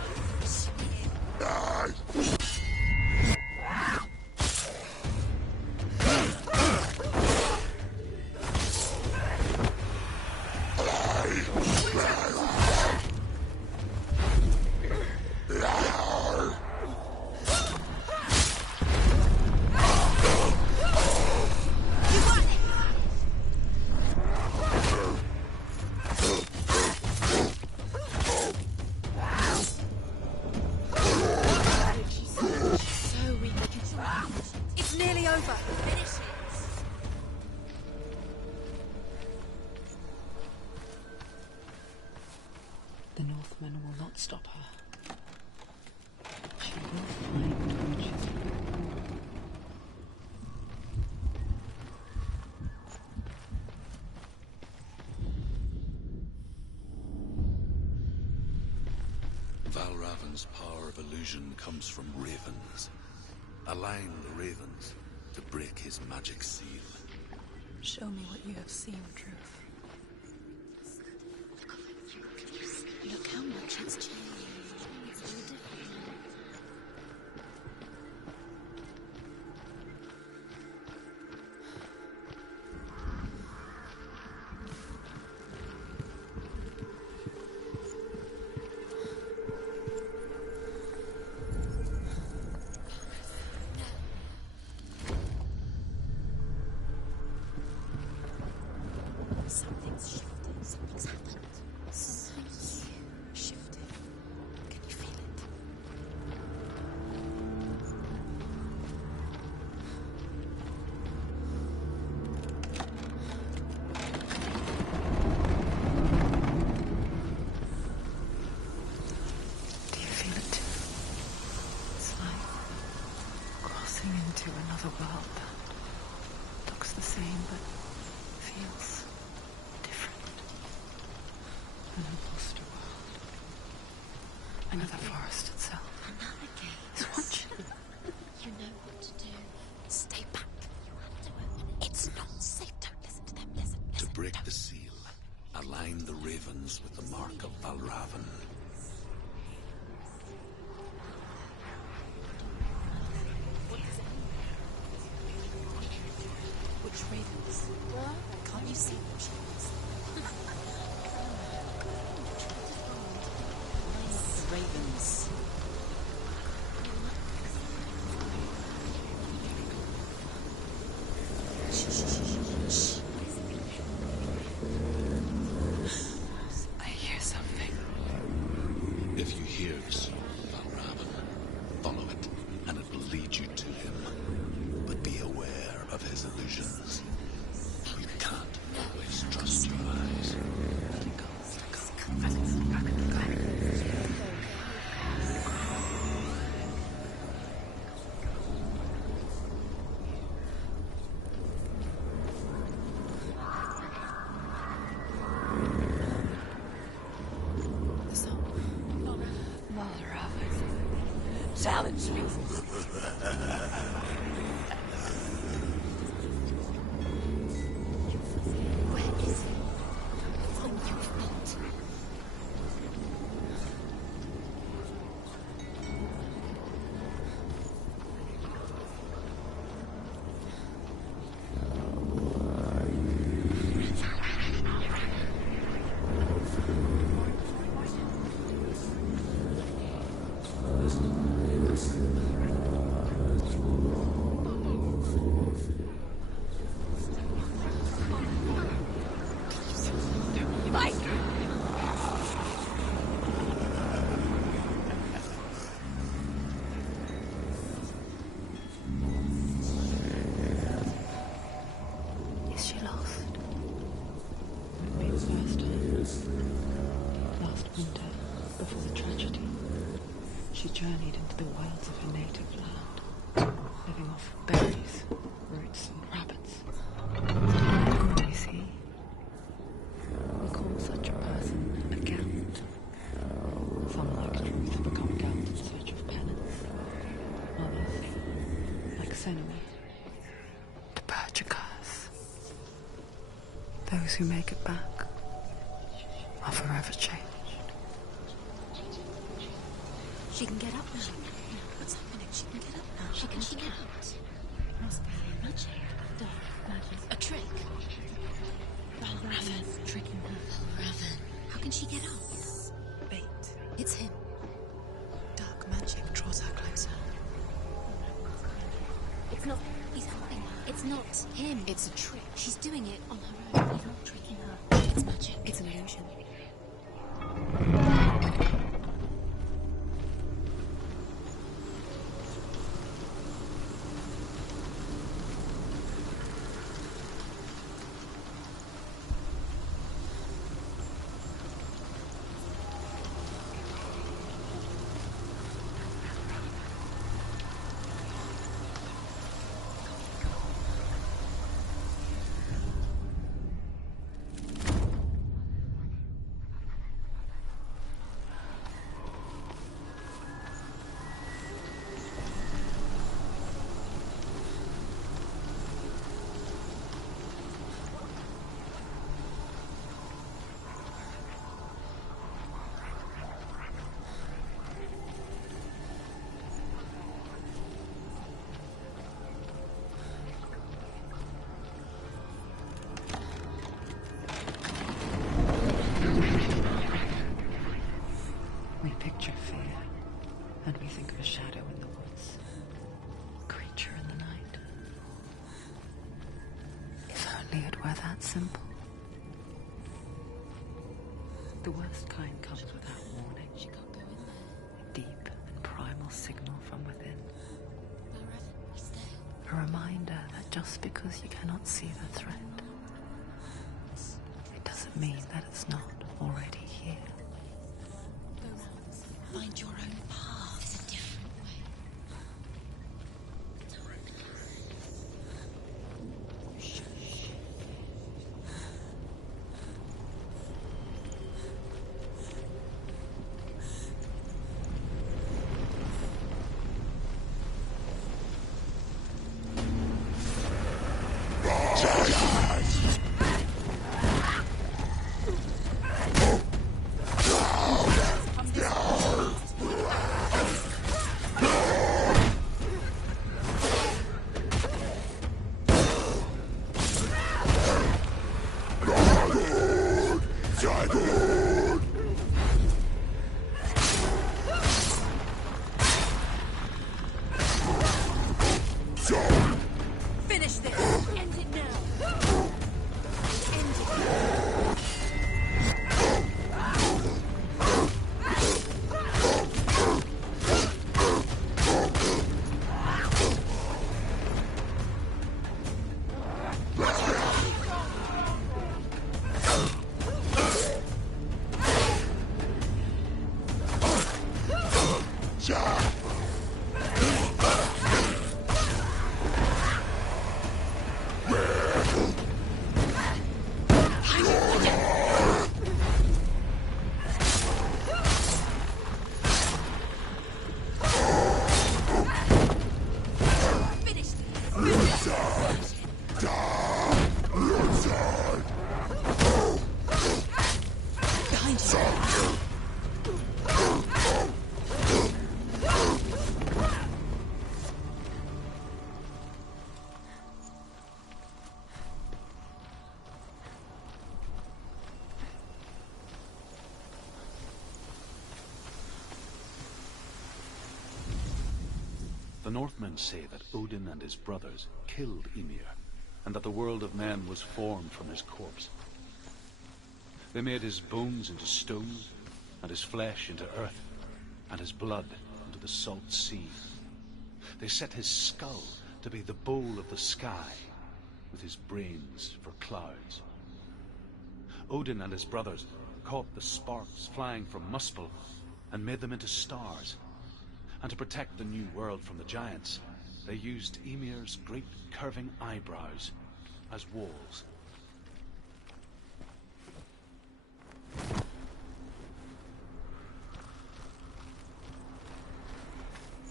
So weak. It's nearly over. Finish it. The Northmen will not stop her. She will find what she's looking for. Valravn's power of illusion comes from ravens. Align the ravens to break his magic seal. Show me what you have seen, Truth. Look how much it's changed. It's all different. Something's shifted. Something's happened. Something's shifted. into another world that looks the same but feels different. An imposter world. Where the forest itself Another gate. is watching. You know what to do. Stay back. You have to open it. It's not safe. Don't listen to them. Listen. To break the seal, align the ravens with the mark of Valravan. Which ravens? Can't you see what she is? The ravens. I hear something. If you hear the soul of Valravan, follow it, and it will lead you to him. But be aware of his illusions. You can't always trust your eyes. The soul. Valravan. Silence me. Where is he? On your feet. Is she lost? Maybe the first time. Last winter, before the tragedy, she journeyed into the wilds of her native land, living off berries, roots, and rabbits. You see, we call such a person a Gelt. Some, like Ruth, become Gelt in search of penance. Others, like Senua, to purge a curse. Those who make it back are forever changed. She can get up now. What's happening? She can get up now. She can get out. Must be magic. Dark magic. A trick. Valravan. Tricking her. Valravan. How can she get out? Bait. It's him. Dark magic draws her closer. It's not. He's helping her. It's not him. It's a trick. She's doing it on her own. He's not tricking her. It's magic. It's an illusion. We picture fear, and we think of a shadow in the woods, a creature in the night. If only it were that simple. The worst kind comes without warning. She can't go in there. A deep and primal signal from within. Valravan, he's there. A reminder that just because you cannot see the threat, it doesn't mean that it's not already here. Go round. Find your own path. There's a different way. The Northmen say that Odin and his brothers killed Ymir, and that the world of men was formed from his corpse. They made his bones into stone, and his flesh into earth, and his blood into the salt sea. They set his skull to be the bowl of the sky, with his brains for clouds. Odin and his brothers caught the sparks flying from Muspel and made them into stars. And to protect the new world from the giants, they used Ymir's great curving eyebrows as walls.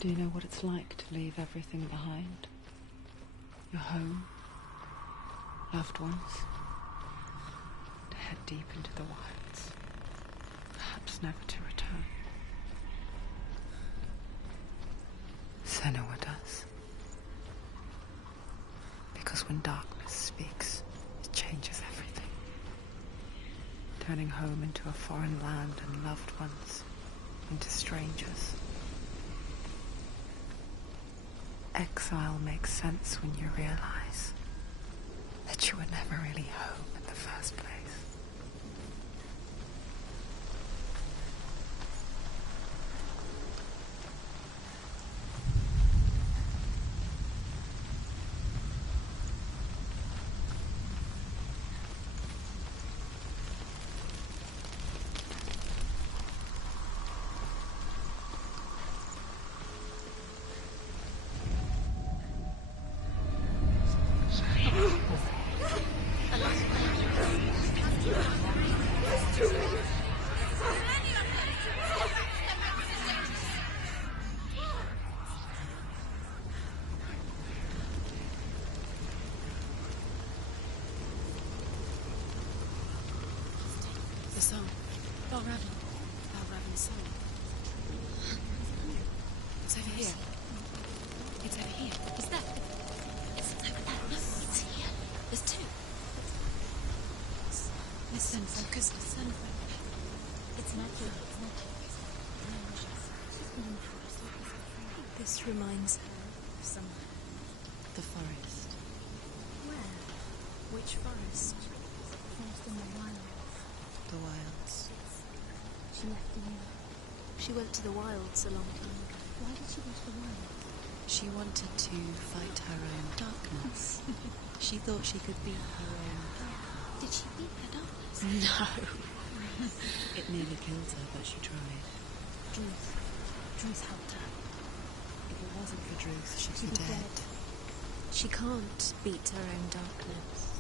Do you know what it's like to leave everything behind? Your home, loved ones, to head deep into the wilds, perhaps never to return. Senua does. Because when darkness speaks, it changes everything. Turning home into a foreign land and loved ones into strangers. Exile makes sense when you realize that you were never really home in the first place. The song. Valravan's song. It's over here. It's over here. Is that? It's over there. No, it's here. There's two. Listen, focus. Listen. It's magic. This reminds her of somewhere. The forest. Where? Which forest? Forest in the wild. The wilds. She left the wild. She went to the wilds a long time ago. Why did she go to the wild? She wanted to fight her own darkness. She thought she could beat her own. Did she beat her darkness? No. It nearly killed her, but she tried. Druth helped her. If it wasn't for Druth, she'd She'd be be dead. She can't beat her own darkness.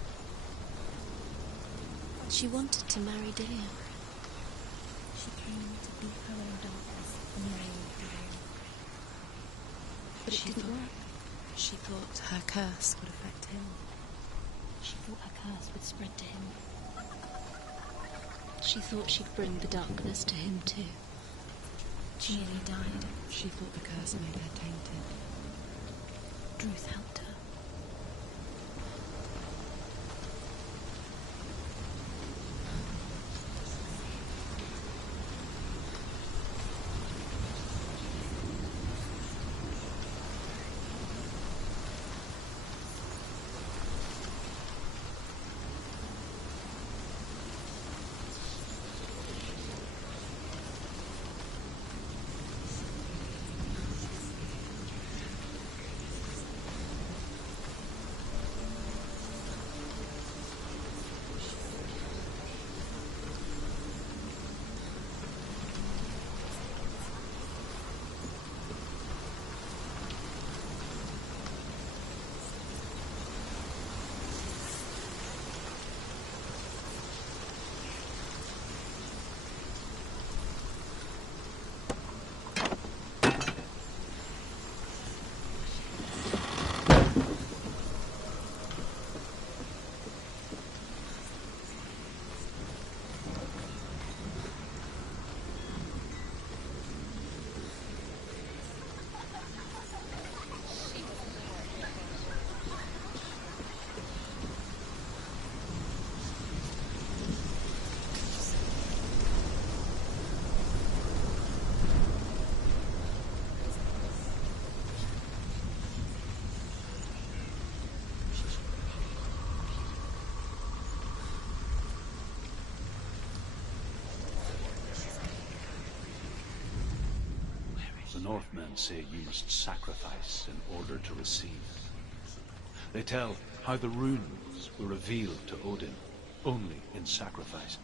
She wanted to marry Dillian. She came to beat her own darkness and marry Dillian. But it didn't work. She thought her curse would affect him. She thought her curse would spread to him. She thought she'd bring the darkness to him too. She nearly died. She thought the curse made her tainted. Druth helped her. the Northmen say you must sacrifice in order to receive. They tell how the runes were revealed to Odin only in sacrifice.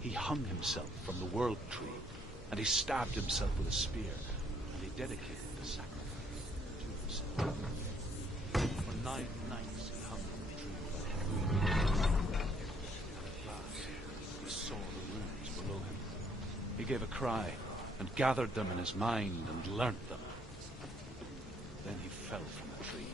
He hung himself from the world tree, and he stabbed himself with a spear, and he dedicated the sacrifice to himself. For 9 nights he hung on the tree, and at last he saw the runes below him. He gave a cry, and gathered them in his mind, and learnt them. Then he fell from the tree.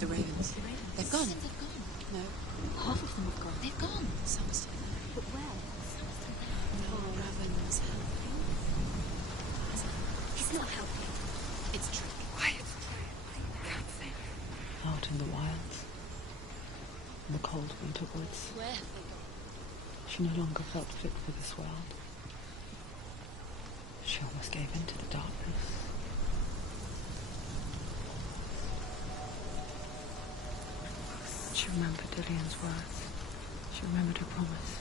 The ravens. They've gone. They've gone. No, Half of them have gone. They've gone. some are still there. But where? No, ravens helping. He's not helping. It's tricky. Quiet. Can't think. Out in the wilds, in the cold winter woods, Where have they gone? she no longer felt fit for this world. She almost gave in to the darkness. She remembered Dillian's words. She remembered her promise.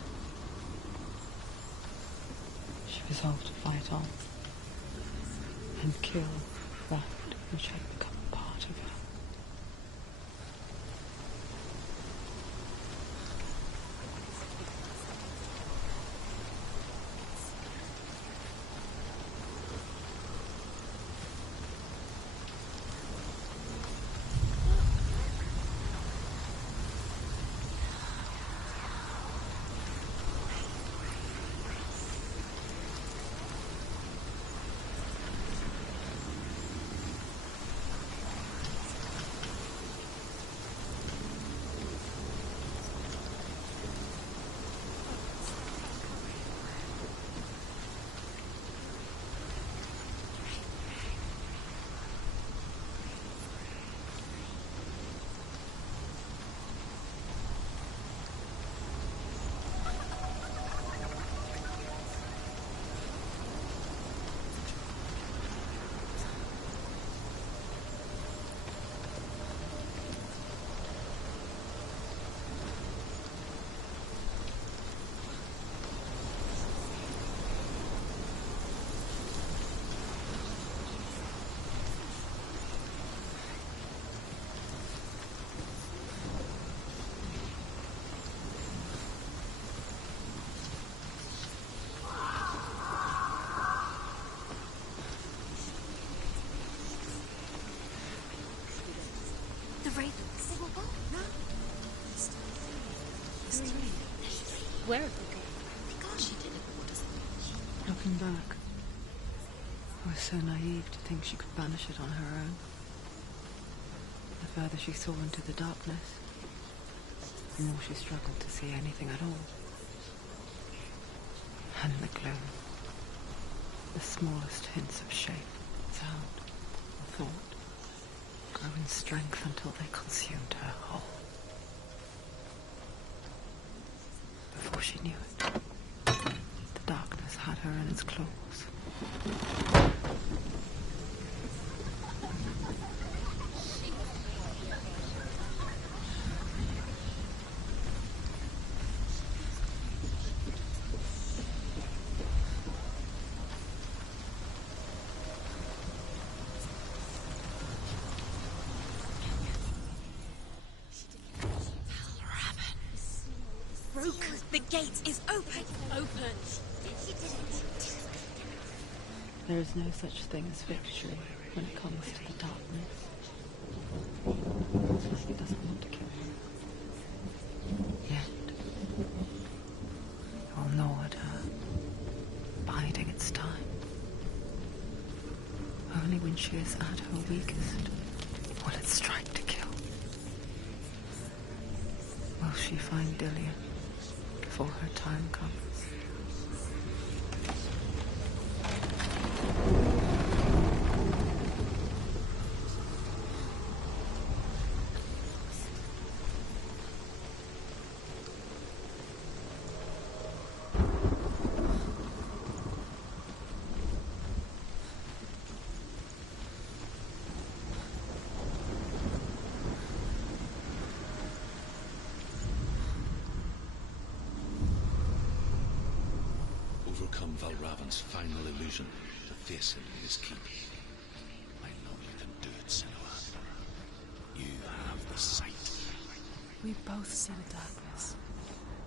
She resolved to fight on and kill that which had become a part of her. Where have they gone? God, she did it. What does it mean? Looking back, I was so naive to think she could banish it on her own. The further she saw into the darkness, the more she struggled to see anything at all. And the gloom, the smallest hints of shape, sound, or thought, grew in strength until they consumed her whole. Before she knew it, the darkness had her in its claws. Broke. The gate is open. Open! There is no such thing as victory when it comes to the darkness. It doesn't want to kill you. Yet, it will gnaw at her, biding its time. Only when she is at her weakest will it strike to kill. Will she find Dillion before her time comes? Overcome Valravan's final illusion to face him in his keep. I know you can do it, Senua. You have the sight. We both see the darkness.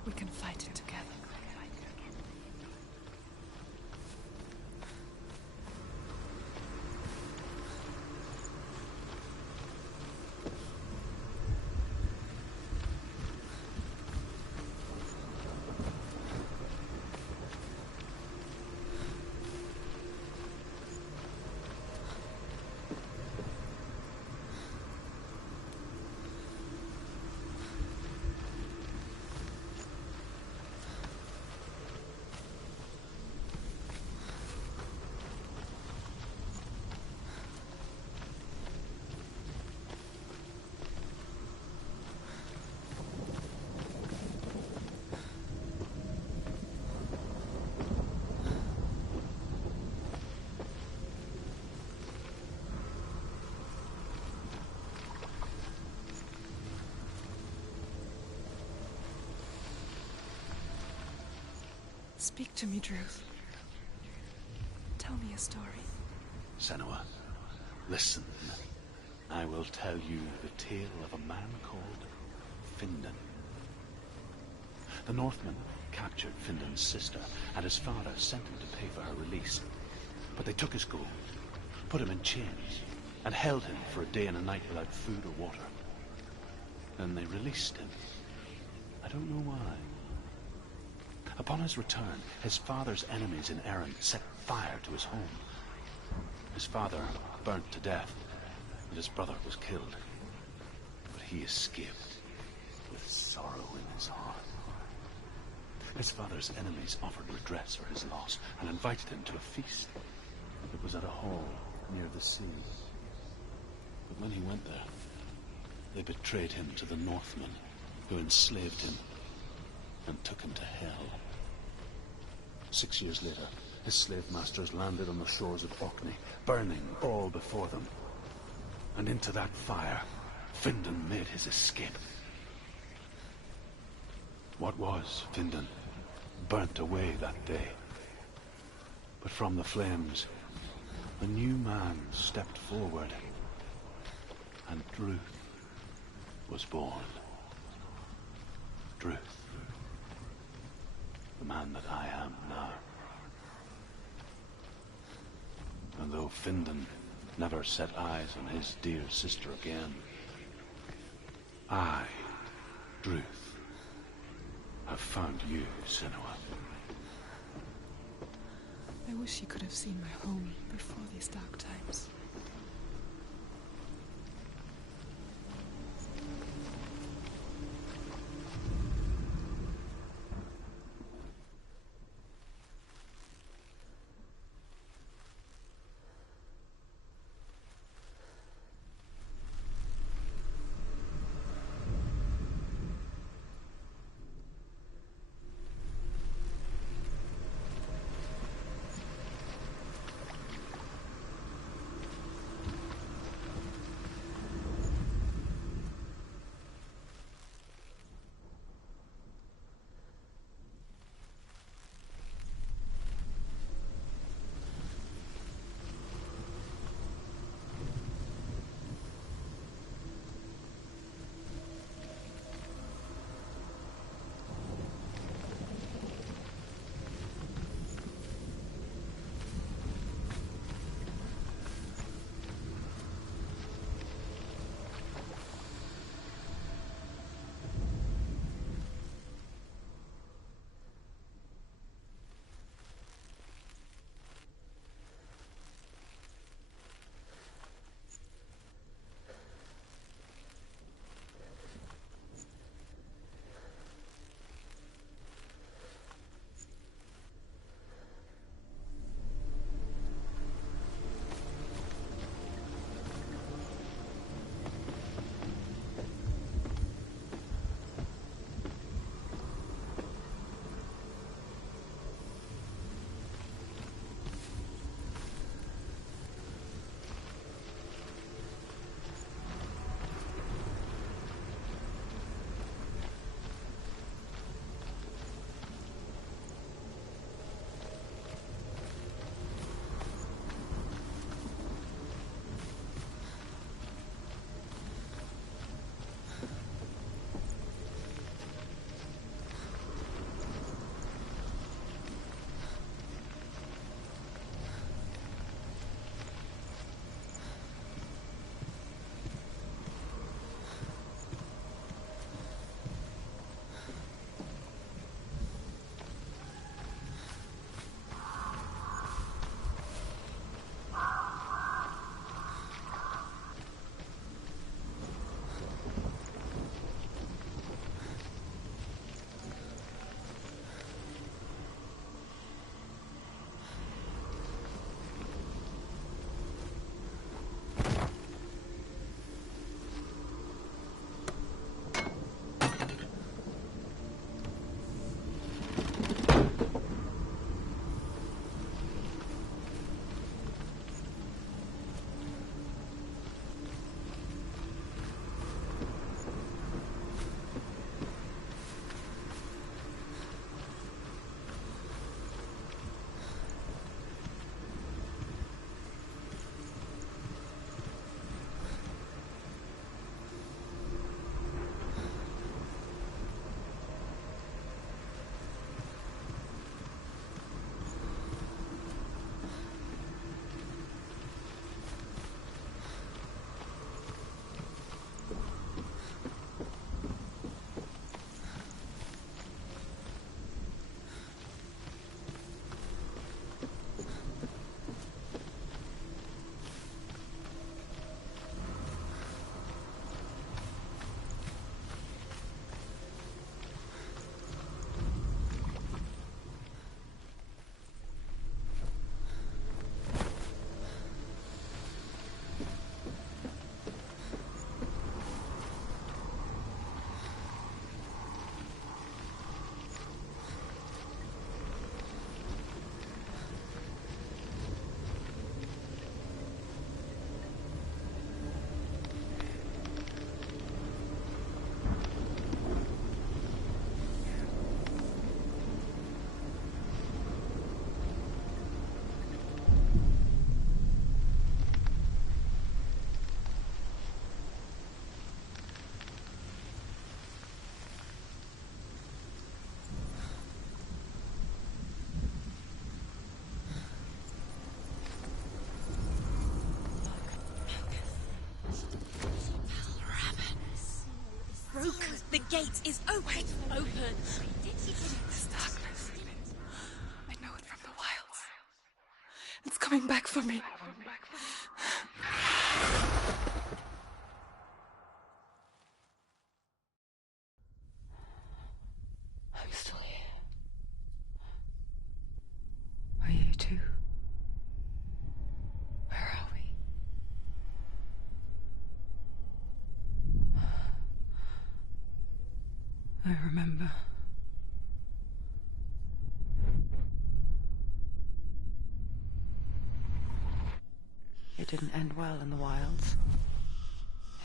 We can fight it together. Speak to me, Druth. Tell me a story. Senua, listen. I will tell you the tale of a man called Findan. The Northmen captured Findan's sister, and his father sent him to pay for her release. But they took his gold, put him in chains, and held him for a day and a night without food or water. Then they released him. I don't know why. Upon his return, his father's enemies in Erin set fire to his home. His father burnt to death, and his brother was killed. But he escaped with sorrow in his heart. His father's enemies offered redress for his loss and invited him to a feast. It was at a hall near the sea. But when he went there, they betrayed him to the Northmen, who enslaved him and took him to hell. 6 years later, his slave masters landed on the shores of Orkney, burning all before them. And into that fire, Findan made his escape. What was Findan burnt away that day. But from the flames, a new man stepped forward, and Druth was born. Druth. The man that I am now. And though Findan never set eyes on his dear sister again, I, Druth, have found you, Senua. I wish you could have seen my home before these dark times. The gate is open. Open. It's coming back for me. I'm still here. Are you too? Where are we? I remember. It didn't end well in the wilds.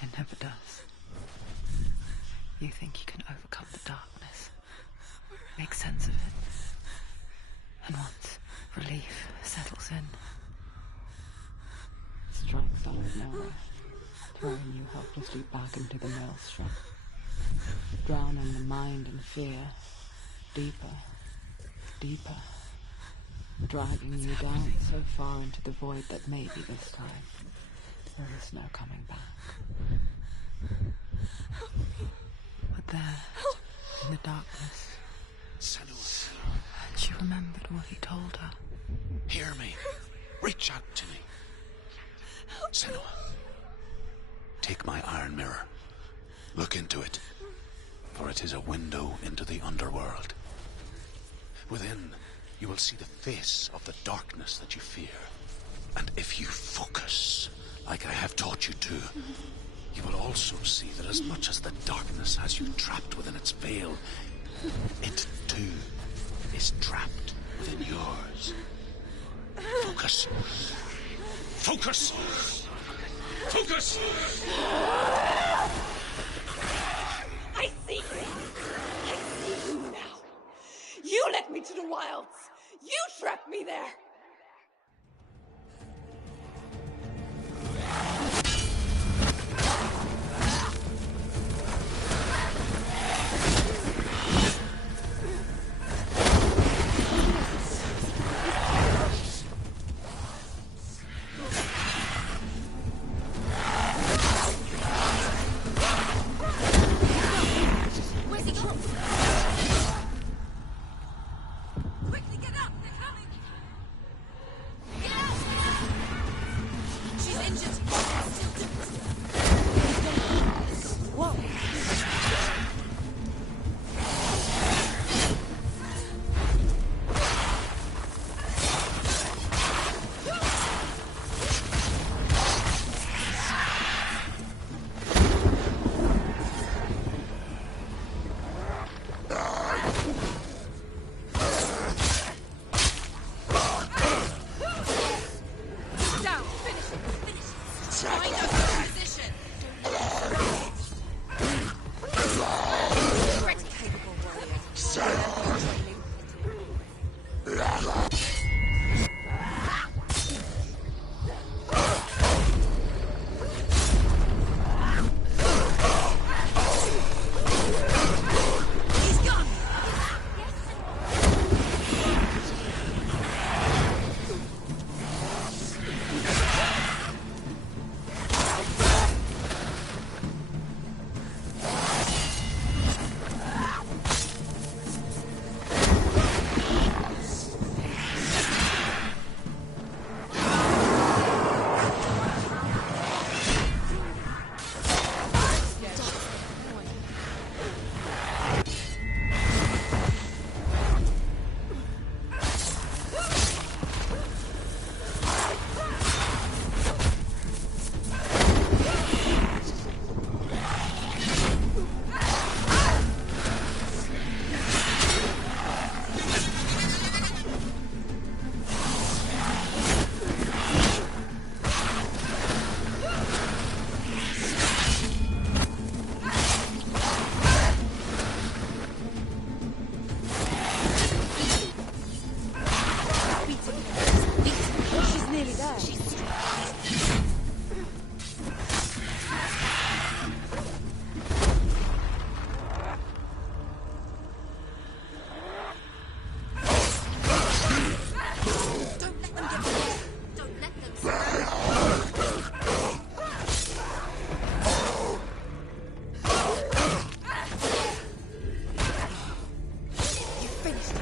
It never does. You think you can overcome the darkness, make sense of it, and once relief settles in, strikes out of nowhere, throwing you helplessly back into the maelstrom, drowning the mind in fear, deeper, deeper, dragging you down so far into the void that maybe this time there is no coming back. But there, in the darkness, Senua, she remembered what he told her. hear me. Reach out to me. Senua, take my iron mirror. Look into it, for it is a window into the underworld. Within, you will see the face of the darkness that you fear. And if you focus, like I have taught you to, you will also see that as much as the darkness has you trapped within its veil, it too is trapped within yours. Focus. Focus! Focus! I see you! I see you now! You led me to the wilds! You trapped me there! Where's he gone? Quickly get up! They're coming! Get out! She's injured! Whoa! Down! Finish it! Finish it! Find out your position! Ready, capable warrior. He's gone! She's nearly there. Don't let them get away! Don't let them survive! You finished it!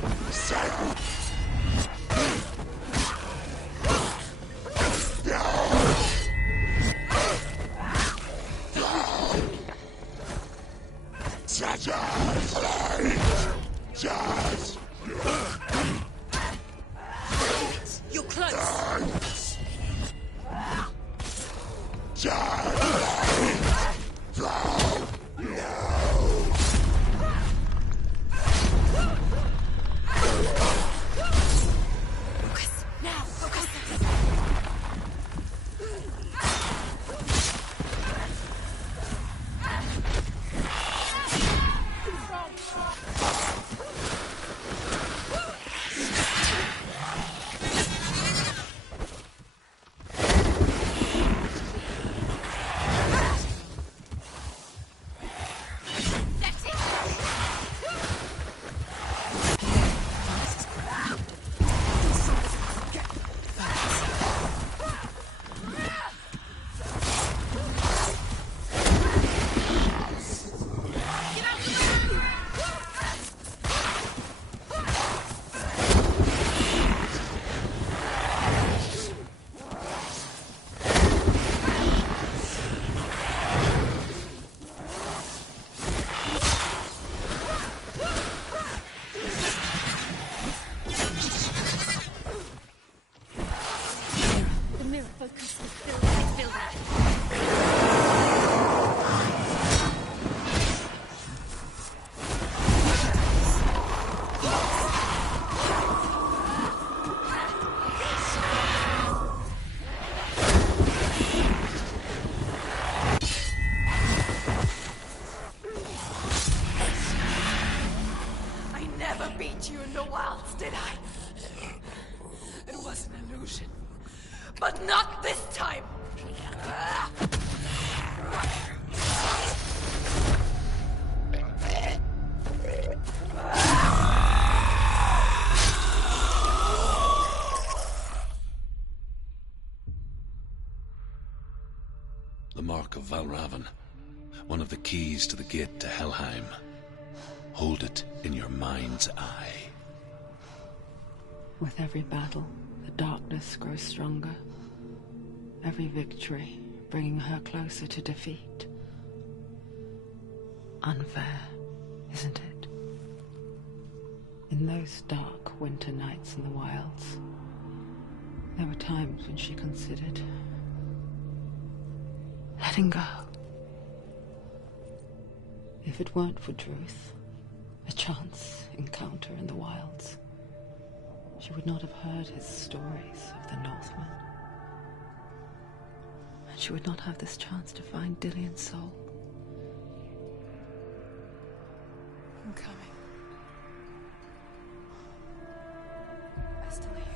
close! Focus! Now! Focus! You in the wilds, did I? It was an illusion. But not this time! The Mark of Valravan. One of the keys to the gate to Helheim. Hold it in your mind's eye. With every battle, the darkness grows stronger. Every victory bringing her closer to defeat. Unfair, isn't it? In those dark winter nights in the wilds, there were times when she considered letting go. If it weren't for Druth, a chance encounter in the wilds, she would not have heard his stories of the Northmen. And she would not have this chance to find Dillion's soul. I'm coming. I still hear you.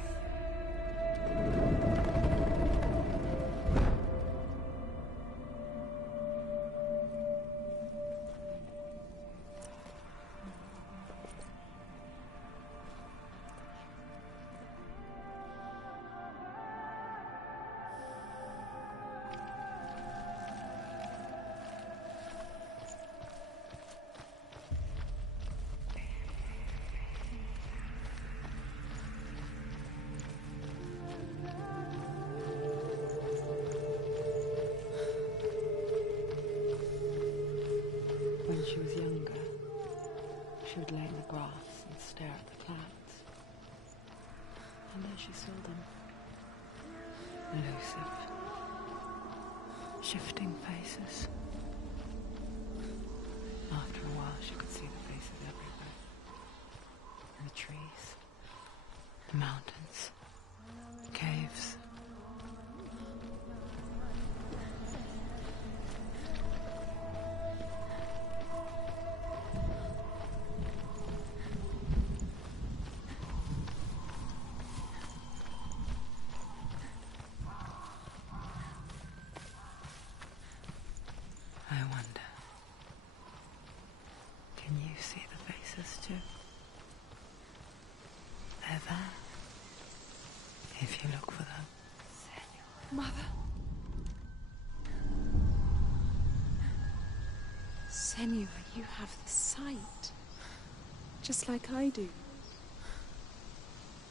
When she was younger, she would lay in the grass and stare at the clouds. And there she saw them. Elusive, shifting faces. After a while, she could see the faces everywhere. In the trees, the mountains, caves. I wonder, can you see the faces too? They're there, if you look for them. Mother? Senua, you have the sight. Just like I do.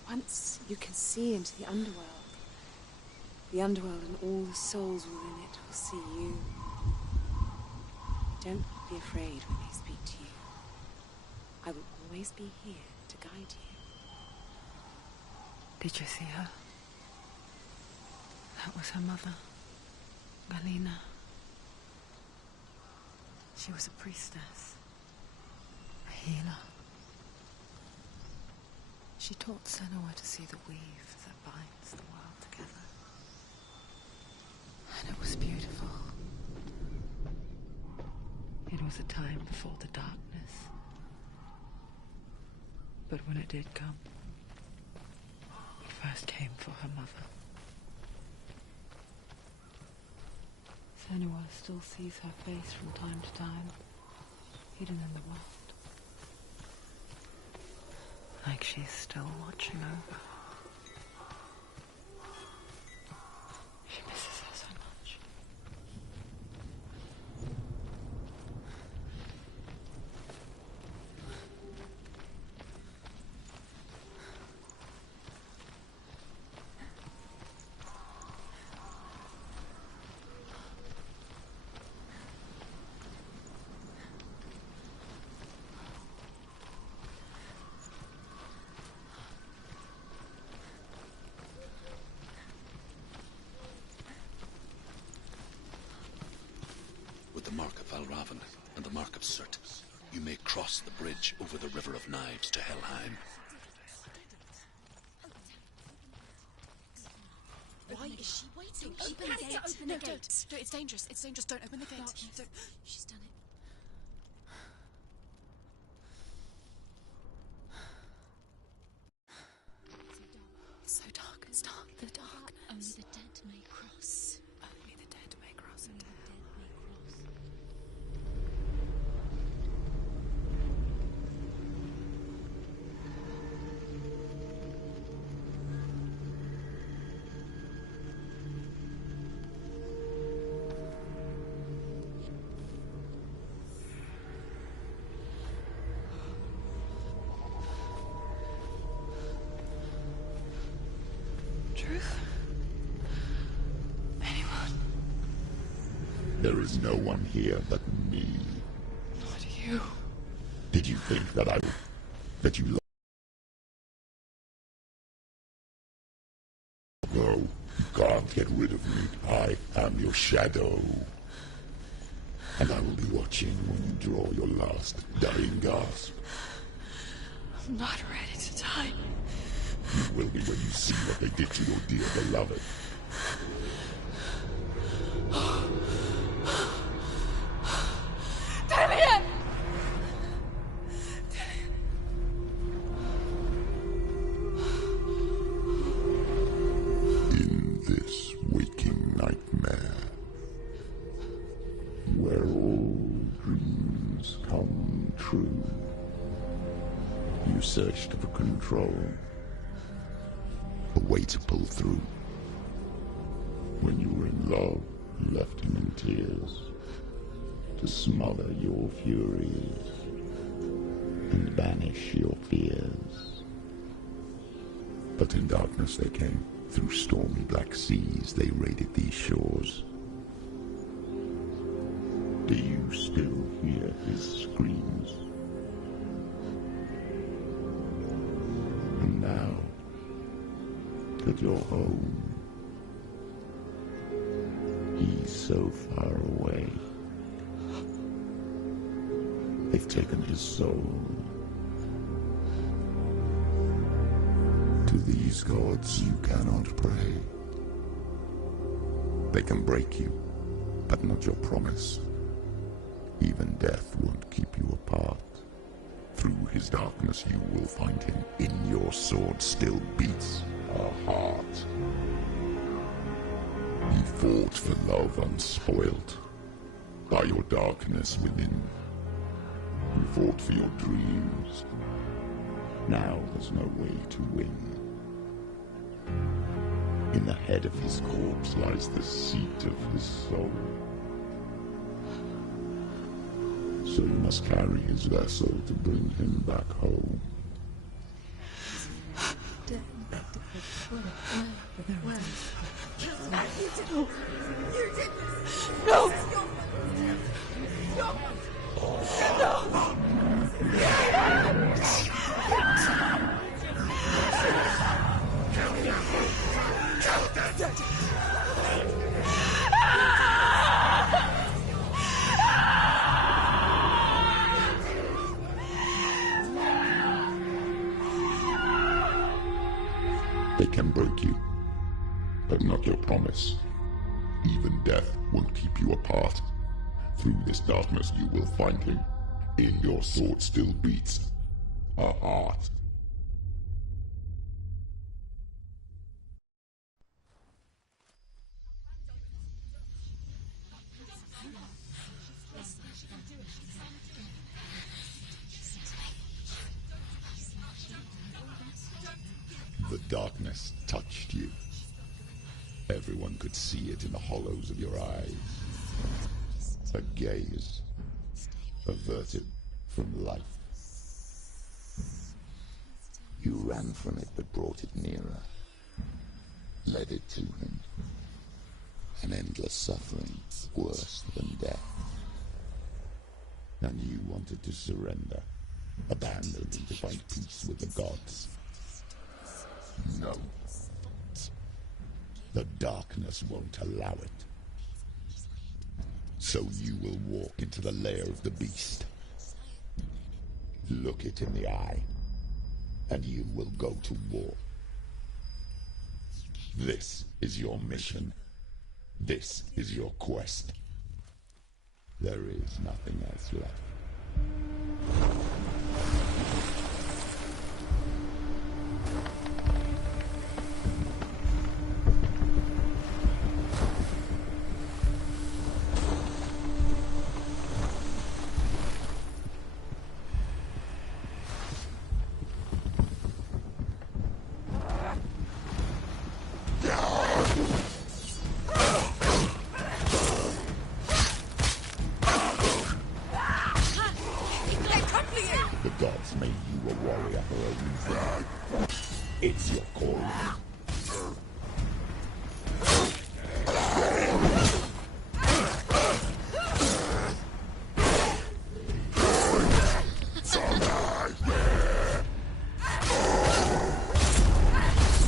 Once you can see into the underworld. The underworld and all the souls within it will see you. Don't be afraid when they speak to you. I will always be here to guide you. Did you see her? That was her mother, Galina. She was a priestess, a healer. She taught Senua to see the weave that binds the world together. And it was beautiful. It was a time before the darkness. But when it did come, it first came for her mother. Senua still sees her face from time to time, hidden in the world. Like she's still watching over. She misses her so much. With the mark of Valravan and the mark of Surt, you may cross the bridge over the River of Knives to Helheim. Why is she waiting? Open the gate. Open the gate. No, it's dangerous. It's dangerous. Don't open the gate. Don't. She's done it. It's so dark. It's dark. The darkness. Only the dead may cross. Only the dead may cross. Only the dead may cross. Truth? Anyone? There is no one here but me. Not you. Did you think that you No, you can't get rid of me. I am your shadow. And I will be watching when you draw your last dying gasp. I'm not ready to die. You will be when you see what they did to your dear beloved. Damien! In this waking nightmare, where all dreams come true, you searched for control, a way to pull through. When you were in love, you left him in tears, to smother your furies and banish your fears. But in darkness they came, through stormy black seas they raided these shores. Do you still hear his screams? And now that you're home, he's so far away. They've taken his soul. To these gods you cannot pray. They can break you, but not your promise. Even death won't keep you apart. Through his darkness you will find him. In your sword still beats a heart. He fought for love unspoilt by your darkness within. You fought for your dreams. Now there's no way to win. In the head of his corpse lies the seat of his soul. So you must carry his vessel to bring him back home. You did this! No! It can break you, but not your promise. Even death won't keep you apart. Through this darkness you will find him. In your sword still beats a heart. The darkness touched you. Everyone could see it in the hollows of your eyes. A gaze averted from life. You ran from it but brought it nearer. Led it to him. An endless suffering worse than death. And you wanted to surrender. Abandon him to find peace with the gods. No. The darkness won't allow it. So you will walk into the lair of the beast. Look it in the eye, and you will go to war. This is your mission. This is your quest. There is nothing else left. The gods made you a warrior for a reason. It's your calling.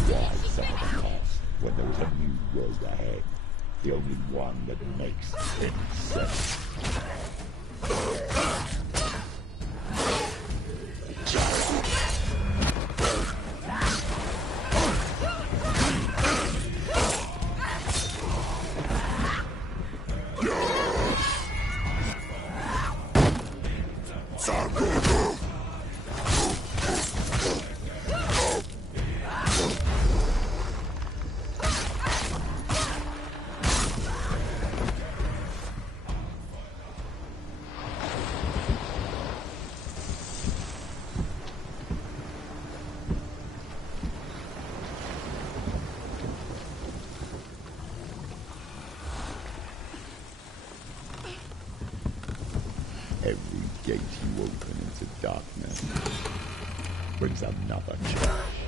Why suffer the past when there is a new road ahead? The only one that makes any sense. Every gate you open into darkness brings another challenge.